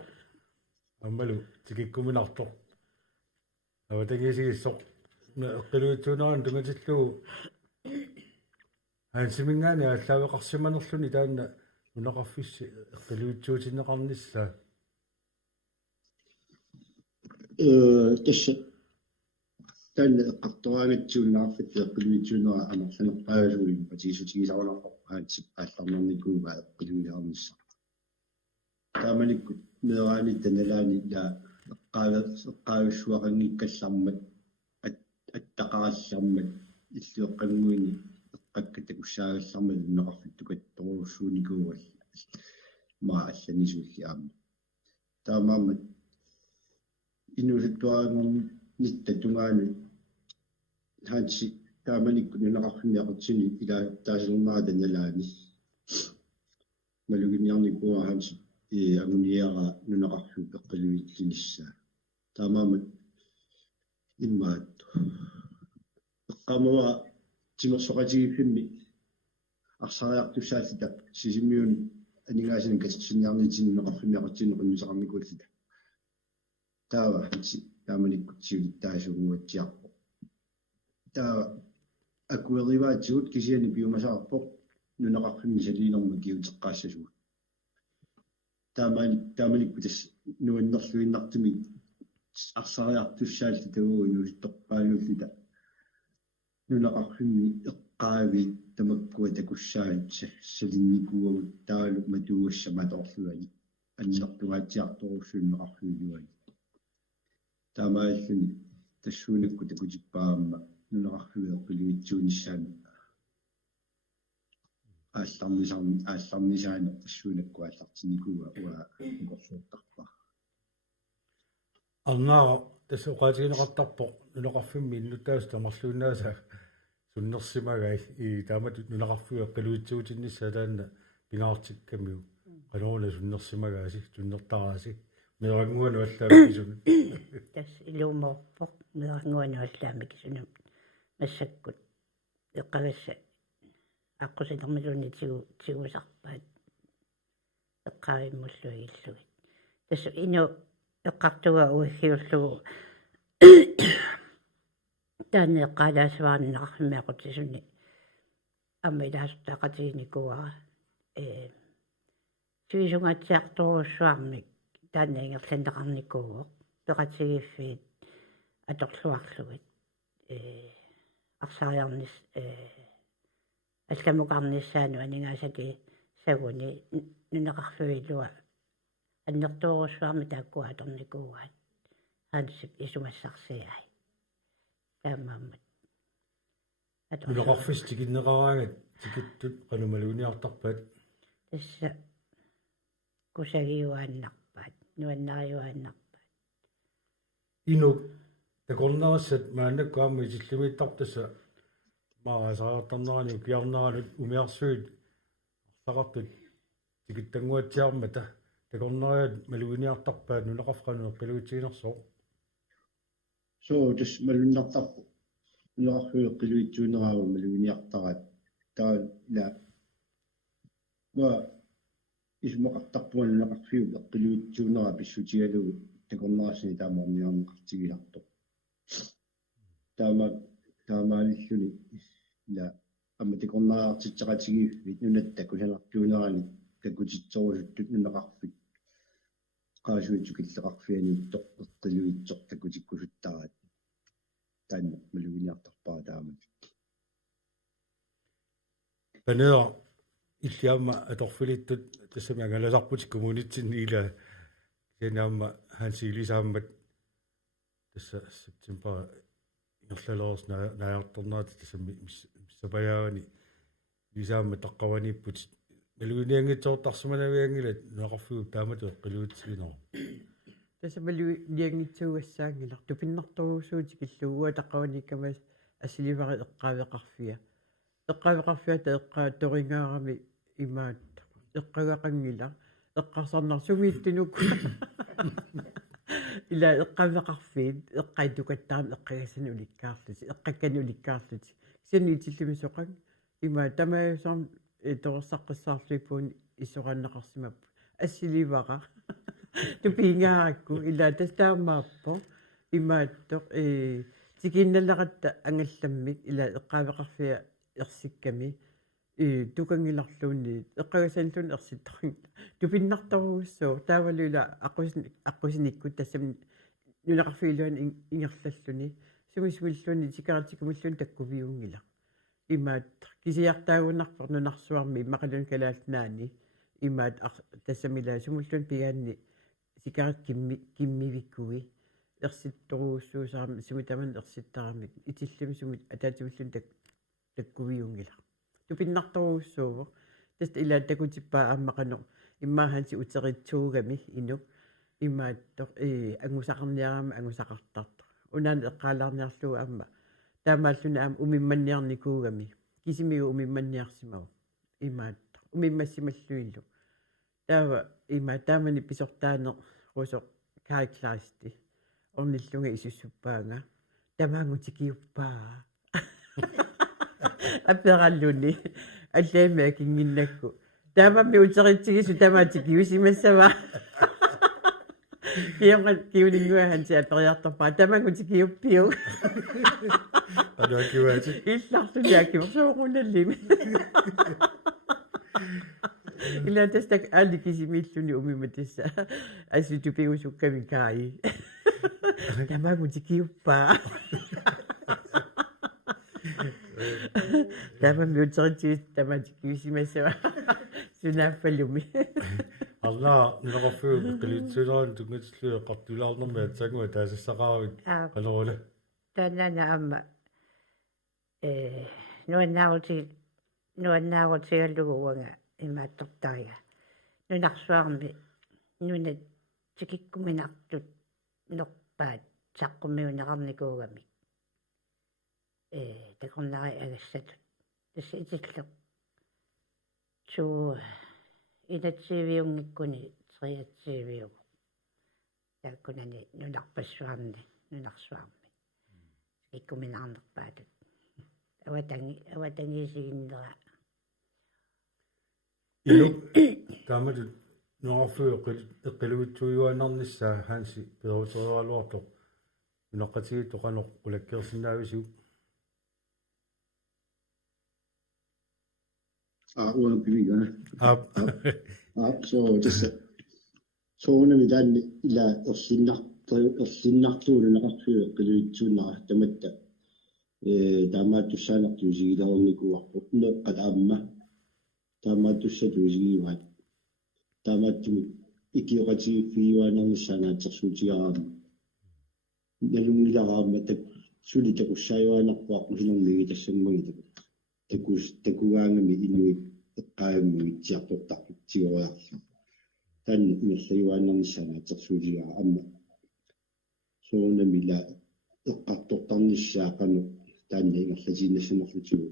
аммалу тикиккуминартоқ аватагисигиссоқ эққилуитсунаан тунгатиллуу аансимингаани аллаавеқарсиманерлүни таанна унақарфисси эққилуитсуутиннеқарнisса тасса таанна эққартуаангатсууннаарфит эққилуитсуунера амерланерпаалуи патисутигисарунарпо аатсип аалларнерникууга эққилуилаарнisса тааманикку мераани таналаани ла эққаависсуақангиккаллармат аттақараллармат иллуэққангуини эққаккатакуссаагаллармат унеқарфиттукат торусууникуугал маа алланисуулли аама таамаамат инусуттуаагорни нитта тунгаани таанси тааманикку нунеқарфимиақутсини ила таасернаа таналаани малугиниарникуа ханси агуниара нунеқарфу эққалуиллинисса таамаамат иммаат эққамуа тимерсоқатигиффимми арсариартуссааллита сисиммиун анигаасин катсинниарнитини нунеқарфимиақутсини қуннисақарникууллита таава ханси тааманиккутсиулиттаасугуатсиарпо таа акуэриваатсуут кисиани биумасаарпо нунеқарфимми салиинерма киутеққаассасуут тааманикку тас нуаннерлуиннартуми арсариартуссаалли тагуу инуиттоққаалууллита нунеқарфимми эққаави тамаккуа такуссаатса салинникуугут таалу матуугассаматорлуани аннертугаатсиарторуссууннеқарфиулуани таамааллуни тассуунакку такутиппаама нунеқарфиуеққилуитсуунissaami аалларнисаанер тассуунакку ааллартинникуга уа укорсуортарпа арнаа тассоқаатигинеқартарпо нунеқарфимми иннутаас тамарлууннааса суннерсимагай и таамат нунеқарфиу эққилуитсуутиннisса таанна пингаартиккамиу qanoona sunnersimagaasi sunnertaraasi мерангуану аллаамикисун тас илуумоорпоқ мерангуану аллаамикисунут массаккут эққагасса аққусинермалуни тигусарпаат эққариммуллуи тас ину эққартуга уаггиуллугу таанне эққалаасваарнеқарфимиақутсисуни аммилаастаақатигиникуара сивисунгатсиарторуссуармик таанне ингерланеқарникуугоқ пеқатигиффиит аторлуарлугит арсариарнис алламукарниссаану анигаасаки сагуни нунеқарфуилуа аннертуурусsuarmi тааккуа аторникуугаат хансип исумассарсиай таамааммат нунеқарфис тикиннеқараангат тикиттут qanumалуниартарпат тасса кусагиуааннарпаат нуаннариуааннарпаат ину такорнерассат мааннаккуамми исиллумииттартасса маасаартарнерани киарнеранут умиарсуит арлақартут тикиттангуатсиармата такорнериат малуиниартарпаат нунеқарфқанунер пилуутсигинерсоо so тас малуннартарпу нунеқарфуи қилуитсуунераава малуиниартараат таа ла ва исмоқартарпуан нунеқарфиу қилуитсуунераа писсутигалугу такорнерасни таамаорниарнеқартигиларто таамааллуни ла амма такорнераартитсеқатигииффит нунатта кусанартуунерани такутитсорусуттут нунеқарфит qaasuitsukilleqarfianiuttoq eqqiluitsoq takutikkusuttaraat taanna maluginiartarpaa taamut панеа иллиамма аторфилиттут тассами агаласарпут коммунитсинниила синаамма хансиилисааммат tässä september ингерлалерс наярторнаати тасса миссапаяани лисаама таққаванииппут налуниангитсоортарсуманавиангилат нуақарфигу таамату эққилуутсигинера Tässä liangitsuugassaangilor tupinnertoruusuuti killugua taqawanikkama asilivari eqqaaveqarfia. Eqqaaveqarfiata eqqaa toringaarami imaatta. Eqqagaqangila eqqarsarnarsumiittunuk. Ila eqqaaveqarfiit eqqaitukattaam eqqagasani ulikkaarluti eqqakkani ulikkaarluti. Siniitillimisoqan imaa tamaasarm torersaqqisaarluipuun исораннеқарсимаппу ассиливара тупингааракку ила тастаамааппо имааттоқ тикинналлақатта ангалламмик ила эққаавеқарфиа ерсикками тукангиларлуунни эққагасанлун ерситторин тупиннарторуссоо таавалуила аққусиникку тассам нунеқарфиилуан ингерллаллуни сумисмиллуни тикаратикумуллун таккувиунгила имаат кисиартаагунарпор нунарсуарми мақалун калаалнаани имаат тассамила сумуллун пигаанни сикарат киммивиккуи ерситторуussуусаарми сумитаман ерситтарамик итиллуми сумит атаатимуллун таккувиунгила тупиннарторуuссуувоо таст илаа такутиппаа ааммақано иммаахан си утеритсуугами инук имааттоқ ангусақарниарама ангусақартарто унаан эққаалаарниарлуу аама таамааллуна аама умимманниарникуугами кисимигу умимманниарсимау имаатто умиммассималлуиллу таава има таамани писортаане русо кайклаасти орниллунга исуссуппаанга тамаангутикиуппаа апераллуни аллаамаа кингиннакку таамамми утеритсигису тамаатикиусимассава киамга киулингуахан сиапериартарпаа тамаангутикиуппиу адуакиваати иллартуниаккивэрсоорунналлими ила тастак аликисимиллуни умиматисса аситупиусукками кааи тамаагутикиуппаа тамамиутеритсигис тамаатикиусимассава сунааффалуми алла нуақарфигу эққилуутсулеран тунгатиллуи эққартулаарнэрми атсагуа таасассақаавик қалерула таанана аама нуаннаагутигаллугуанга имааттортария нунарсуарми нуна тикиккуминартут нерпаат саққумиунеқарникуугами такорнари агассатут тасса итиллеқ туу инатсивиунгиккуни триатсивиугу тааккунани нунарпассуарни нунарсуарми иккуминаарнерпаатут аватангисигиннера илук таамату нуарфуи эққилуутсуйуаннарниссаа хаанси перутеруалуартоқ нуаққатиги тоқанеқ қулаккерсинаависуг uan piviga ап so tässä soona midan ila orsinnartuulunaqarfuu qilutsuunara tamatta taamaattussaanartuusigilaornikuarpu neqqalaamma taamaattussatuusigivaat taamaattumi ikioqatigifiuanernissaanaatsersuutigaраама nalungilaraama tak sulitaqussaajuanarpuaq musilornigi tassammugi takugaangami inuit eqqaammi tiartortarputigoриарлу tan inerlajuaanernissanaatsersuutigaa amma soonamila eqqartortarnissaaqanu taanna inerlatiinnasanerlutugu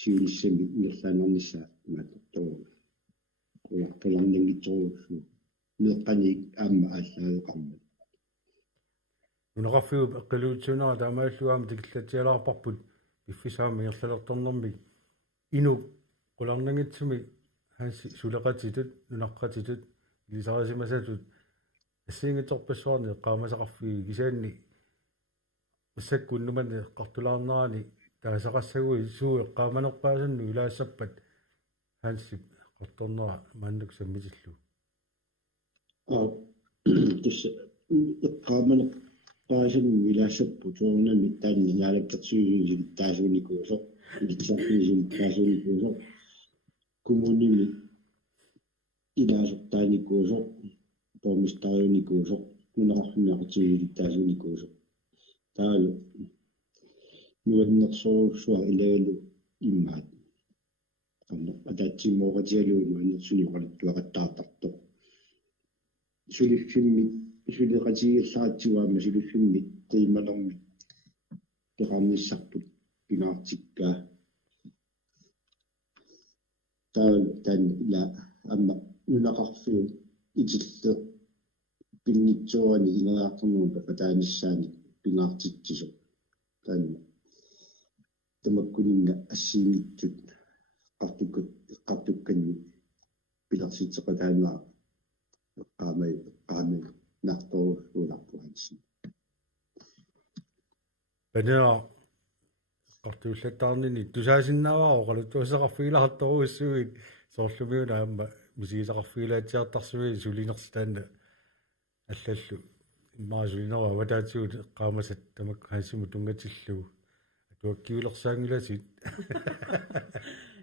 siunissami inerlaanernissaa maatortoru qulaqqilarnangittoruussu meqqani aamma ааllaаюqarmu нуақарфигу эққилуутсуунера таамааллуаама тикиллатиалаарпарпут иффисаама ингерлалерторнэрмик ину qulарнангитсуми хаанси сулеқатитут нунаққатитут илисарисимасатут ассиингиторпассуарни эққаамасақарфиги кисаанни уссаккуннумани эққартулаарнерани таасақассагуи суу эққааманерпаасанну илаассаппат хаанси эққарторнера мааннук саммитиллу tussa eqqaamanaq paasan vilaassappu tuornami taanni naalakkersuusiin taasuunikuusoq ilitsarpiisin taasuunikuusoq kommunimi ilaasortaanikuusoq pormistariunikuusoq нунеқарфинеқутигилиттаасуникуусо таалу нуаннерсоруссуа илаалу иммаат анна атаатсиммоқатиалуу нуаннерсуниоқалуттуақаттаартарто сулиффимми сулеқатигилларатсуаама сулиффимми қималерми пеқарниссарпут пинаартиккаа таалу таан ила амма нунеқарфиу итилле пингитсуани инераартэрнуупа патааниссаани пингаартитсисо таанна тамаккунинга ассиингитсут qартукканни пиларситсеқатаанаа qaamai нарторууларпуатси панера qартууллаттаарнини тусаасиннааваа оқалуттуасеқарфигиларторуссуит соорлумиуна аама мисигисақарфигилаатсиартарсуи сулинерстаанна аллаллу имаасулинера аватаатсуут qaamасат тамак хаассиму тунгатиллугу атуаккиулерсаангиласит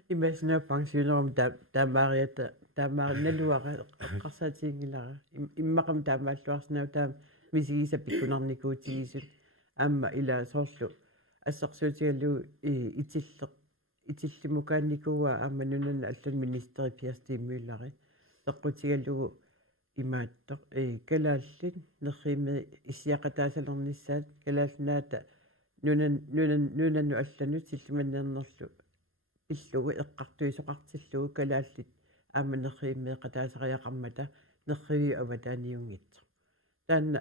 имасна пансионерум таамаариата таамаарналуара қарсаатингилара иммақам таамааллуарснау таам мисигиса пиккунарникуутигисут аама ила соорлу ассерсуутигаллу итиллимукаанникуа аама нунанна аллун министери пиастииммиуллари теққутигаллугу имааттоқ калааллит нерриме исиақатаасалернissaат калаалнаата нунанну алланут силлиманнернерлу пиллугу эққартуисоқартиллугу калааллит аама нерримеэқатаасариақармата нерриви аватааниунгитсо таанна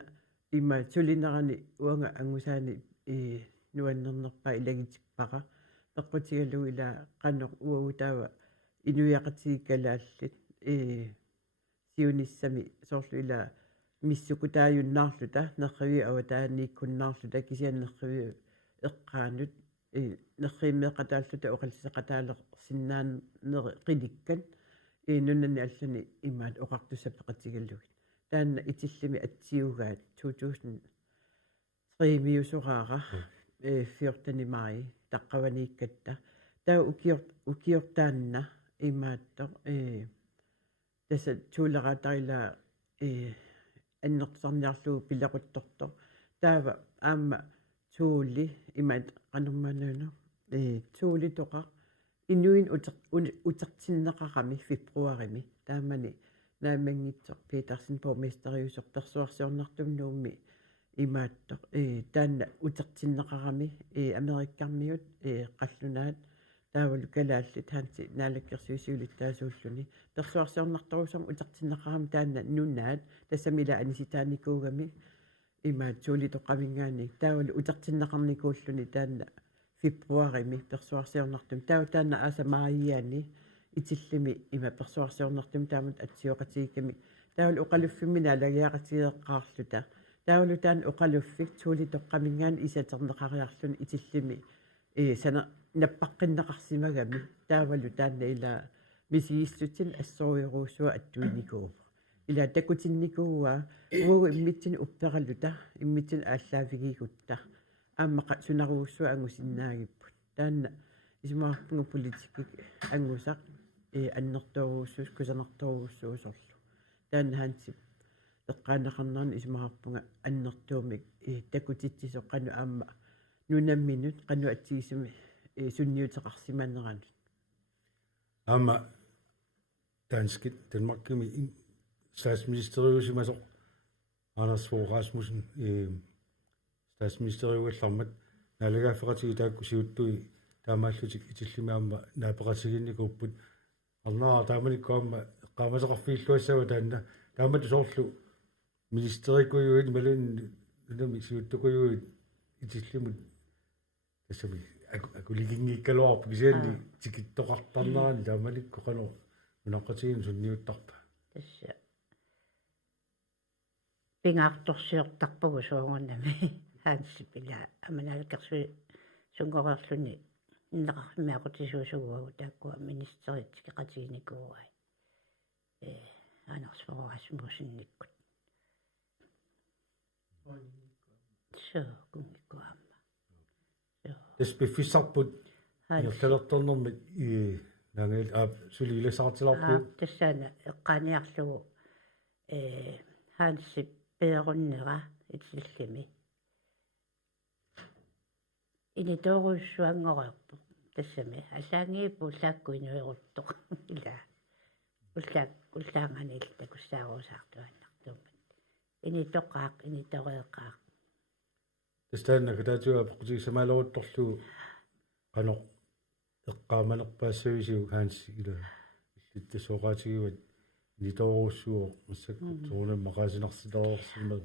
има сулинерани уанга ангусаани нуаннернерпа илагитиппара теққутигалугу ила қанеқ уагутаава инуяқатиги калааллит сиуниссами соорлу ила миссукутааюннаарлута нерриви аватаанииккуннаарлута кисианнерриви эққаанут нерримеэқатааллута оқалсеқатаалер синнааннери қиликкан нуннани аллани имаат оқартусаппеқатигаллугит таанна итиллими атсиугаат 2003 миусораара 14 май таққаванииккатта таа укиортаанна имаатто таса туулераатарила аннертарниарлугу пилақутторто таава аама туули имаат qanummanuunu tuuli toqa inuin utертиннеқарами фебруарими таамани наамангитсо Петерсен боргместериусоқ персуарсиорнартумнуумми имааттоқ таанна утертиннеқарами америккармиут қаллунаат таавалу калааллит хаанти наалаккерсуисиулиттаасууллуни персуарсиорнарторусам утертиннеқарами таанна нунаат тассамила аниситааникуугами имаат туuli тоқамингаани таавалу утертиннеқарникууллуни таанна фебруарими персуарсиорнартум таана аасамааиаани итиллими има персуарсиорнартум таамат атсиоқатигиками таавалу оқалуффиммина алагиақатигеққаарлута таавалу таан оқалуффик туuli тоққамингаани исатернеқариарлуни итиллими сана наппаққиннеқарсимагами таавалу таанна ила мисигиссутин ассоруйоруусуа аттуиникууп ила такутинникууа угу иммитсин уппераллута иммитсин ааллаавигигутта ааммақа сунарууссуа ангусиннаагиппут таанна исмаарпугу политикик ангусақ аннерторуussуус кусанерторуuссуусорлу таанна хансип эққаанеқарнерни исмаарпуга аннертуумик такутитсисоққану аама нунамминут қану атсигисими сунниутеқарсиманнеранут аама данскит Danmarkimi statsministeriusimasoq Anders Fogh Rasmussen statsministeriuallarmat naalaгаффеқатиги таакку сиуттуи таамааллутик итиллимаама наапеқасигинникууппут арнаа тааманиккуамма эққаамасеқарфииллуассава таанна таамату соорлу министерикуйуит малун нами сиуттукуйуит итиллимут тассами акулигингиккалуарпу кисианни тикиттоқартарнерани тааманикку қано унаққатигин сунниуттарпа тасса пингаартторсиортарпагу суангуннами хаансипила аманалакерсуи сунгорерлуни иннеқармиақутисуусугуагу тааккуа министеритики қатигиникууай Anders Fogh Rasmussenниккут кунгиккуамма таспиффиссарпут иерлалерторнэрмит нангил сулиласаартиларпу тассаана эққааниарлугу хаансип peerunnera itsillimi initoruussuanngorerpu тассами аллаангииппу уллаакку инуерутто ила уллаанганил такуссаарусаартуаннартуумат инитоқаақ инитореэқаақ тастаанна катаатуа пеққути самаалерутторлу қано эққааманерпаассависиу хаанси ила иллиттасооқаатигиват ниторуссуо массакку туунам мақаасинарсилерорсимаг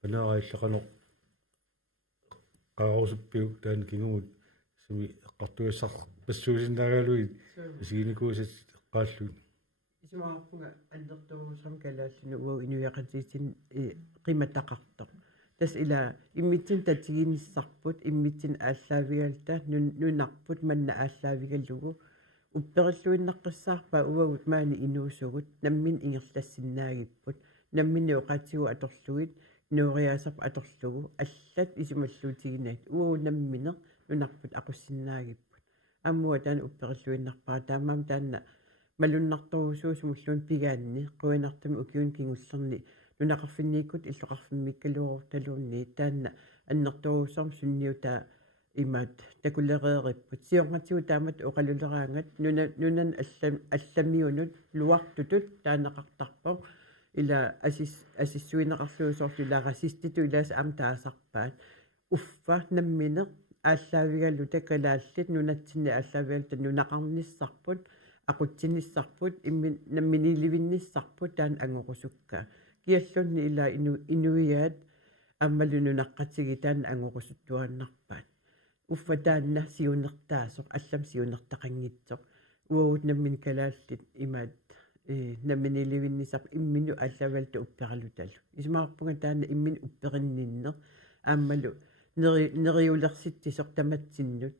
панераиллақано qaaruusuppiu taan kingumut sami eqqartuissar passuusinnaagalui siginikkuusat eqqaallu исмаарпунга аллертуусам калааллуну уа инуяқатиитин қиматақарто тас ила иммитсин татигиниссарпут иммитсин ааллаавигалта нунарпут манна ааллаавигаллугу уппериллуиннаққиссаарпа уагут маани инуусугут наммин ингерлассиннаагиппут наммини оқатигу аторлугит нуориасап аторлугу аллат исималлуутигинат уу намминер нунарпут ақуссиннаагиппут аммуа таана уппериллуиннарпаа таамаам таанна малуннарторусуус муллуун пигаанни қуинартами укиун кингуллерни нунақарфиннииккут иллоқарфиммиккалуурталуунни таанна аннерторусарм сунниута имаат такулереериппут сиорнатигу таамат оқалулераангат нунан алламиунут луартутут таанақартарпо ила асиссуинеқарлуусорлу ила расиститу илаас ам таасарпаат уффа наммине ааллаавигаллу такалааллит нунатсинни ааллаавигалта нунақарниссарпут aqutsinnissarput immin namminilivinissarput taan angorusukka kiallunni ila inuiaat аммалунунаққатиги таана ангорусуттуааннарпаат уффа таанна сиунертаасоқ аллам сиунертақангитсоқ уагут наммин калааллит имаат намминиливиннисар иммину аллавалта уппералуталу исмаарпунга таана иммин упперинниннер ааммалу нериулерситтисоқ таматсиннут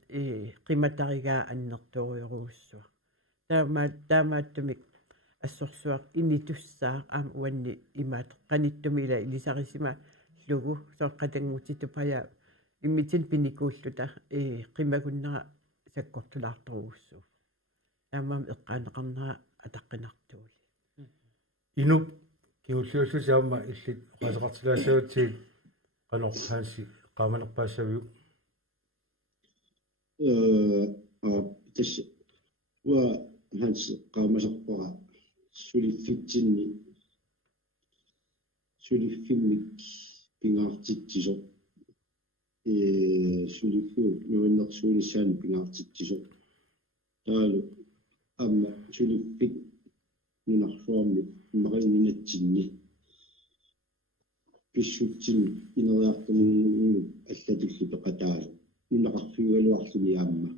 қиматаригаа аннерториоруussua таамааттумик ассорсуақ инитуссаа аам уанни имаат қаниттуми ила илисарисима лугу соққатангутитупая иммитин пиникууллута қимагуннера саккортулаарторуussuu таамаам эққаанеқарнера атаққинартуули инуп киуллиуллусаама иллит қасеқартилаассаватсиит қанор хаанси qaamanerpaassavиу тас уа ханс qaamасарпара сулиффинник пингаартитсисо сулиффу нуиннерсуунissaани пингаартитсисо таалу амма сулиффик нунарфуарми марининатсинни писсутсин инериартумунгу аллатулли пеқатаалу нунақарфиуалуарлуни аама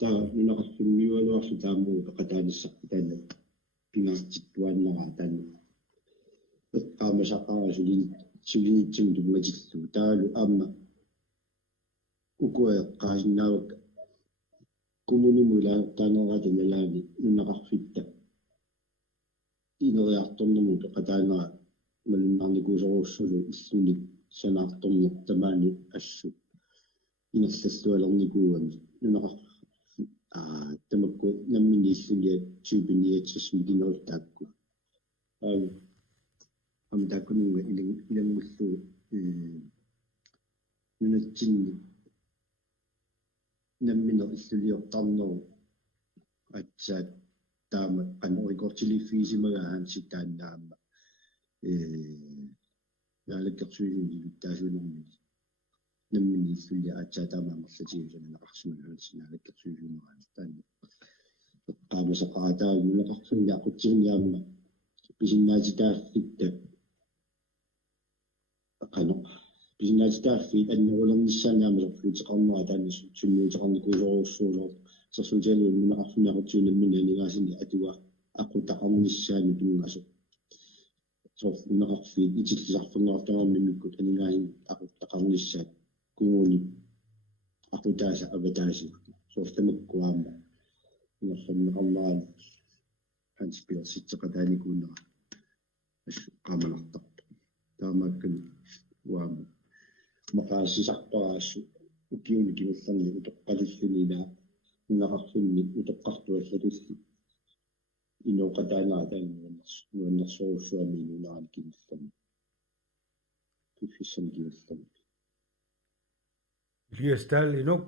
таа нунақарфиммиуалуарлу тааммуу пеқатааниссарпу таана пингаартиттуаннера таана эққаамасаққара сулинитсим тумматиллу таалу аама укуэққаасиннаавак кумунимула таанерата налаани нунақарфитта инериарторнэрму пеқатаанера малуннарникуусоруussulu иллуник санаартормер тамаани ассу инерллаллуалерникууани нунақар тамакку наммини иллуниа тюбиниатсисми кинерутаакку амдакунунга иламмуллу нунатсинни намминер иллулиортарнеру атсаат таама канорикортилиффиисимагаан ситааннаама яалаккерсуилуни виттаасуунэрми наммини иллулиа атсаатаамаамерлатигусана нақарсималаатсинаалаккерсуилуунераа таанна qaamасаққаратаа нунеқарсунни ақутсигниаама писиннаатитааффитта қано писиннаатитааффит аннерулерниссаанаамасорлутеқарнера таанна сунниутеқарникуусоруссуулоо сэрсунтиалуун нунеқарсуниақутсуунаммина нигаасини атуа ақутақарниссаани тунгасо нунеқарфит итиллисарфунгартараммимиккут анигаин ақуттақарниссаат кууни ақутааса аватааси соортамаккуаама нерсэрнеқарнераа хансипилерситсеқатааникууннера qaamalartartu taamaakkan uaama maqaassisarparaassу ukiuni kinerlerni utoqqalillunilaa nunaqarfunni utoqqartuallatulli инуқатаанаатаан нуаннэрсоруссуами инунаарани киниллами киффиссам кивиллами Liastal inuk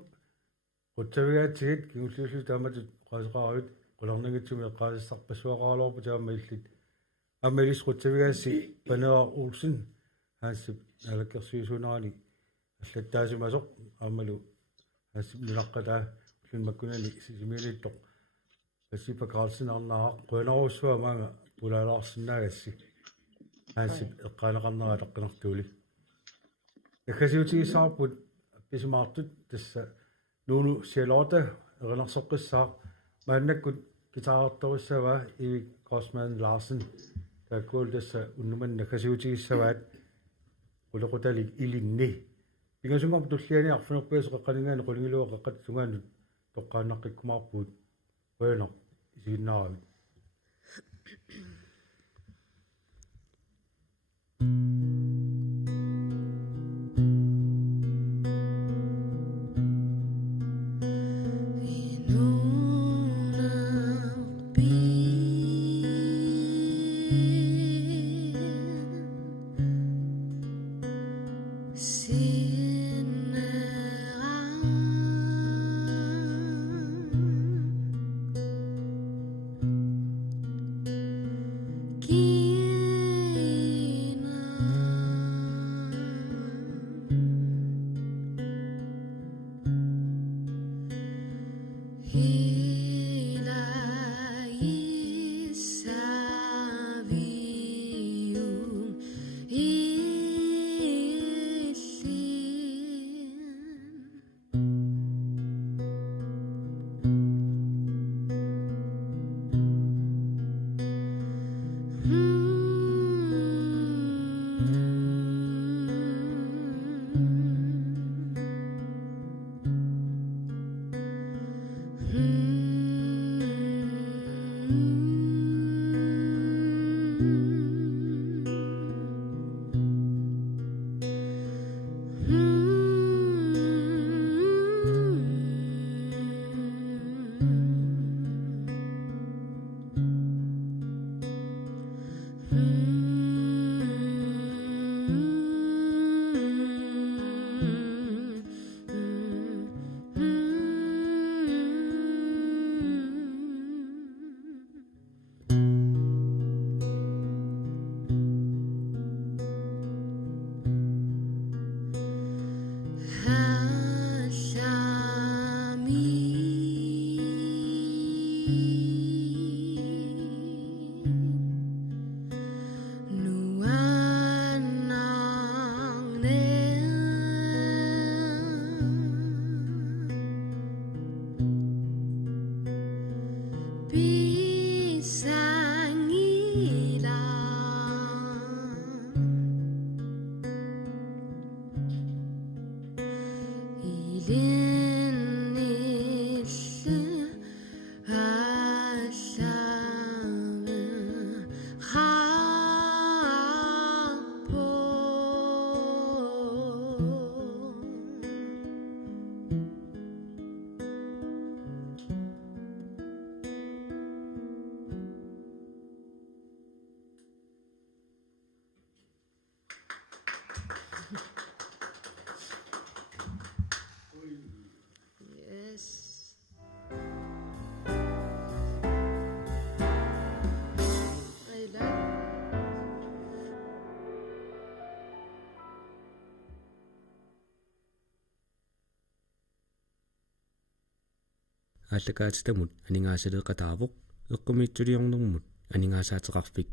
qutsavigaatsigit kigullullu taamatut qaasaqaravit qularnagitsumi qaasissarpassuaqaarlorpu taama illit ammalis qutsavigaassi panera Olsen haassip alakkersuisuunaani аллаттаасимасоқ аамалу хаассип нилаққатаа уллунмаккунани сисимилиттоқ пассипа Карлсенарнаа қуанаруссуа маага пулаалаарсинаагасси хаассип эққаанеқарнера таққинартуули акасиутигисаарпут писмаартут тасса нууну сиалорта эринарсоққиссаа мааннаккут гитаартторуссава Erik Grossman Larsen таккуул тасса уннуман акасиутигиссаваат quluqutalik ilinni pingasungam tullиани арфунерпиас qeqqaningaani qulingilua qeqqat sungaanut toqqaannaqikkumaarpuut qoyana isiginnaarami ааллакаатитамут анигаасалеэкъатаавоқ эққумиитсулиорнэрмут анигаасаатеқарфик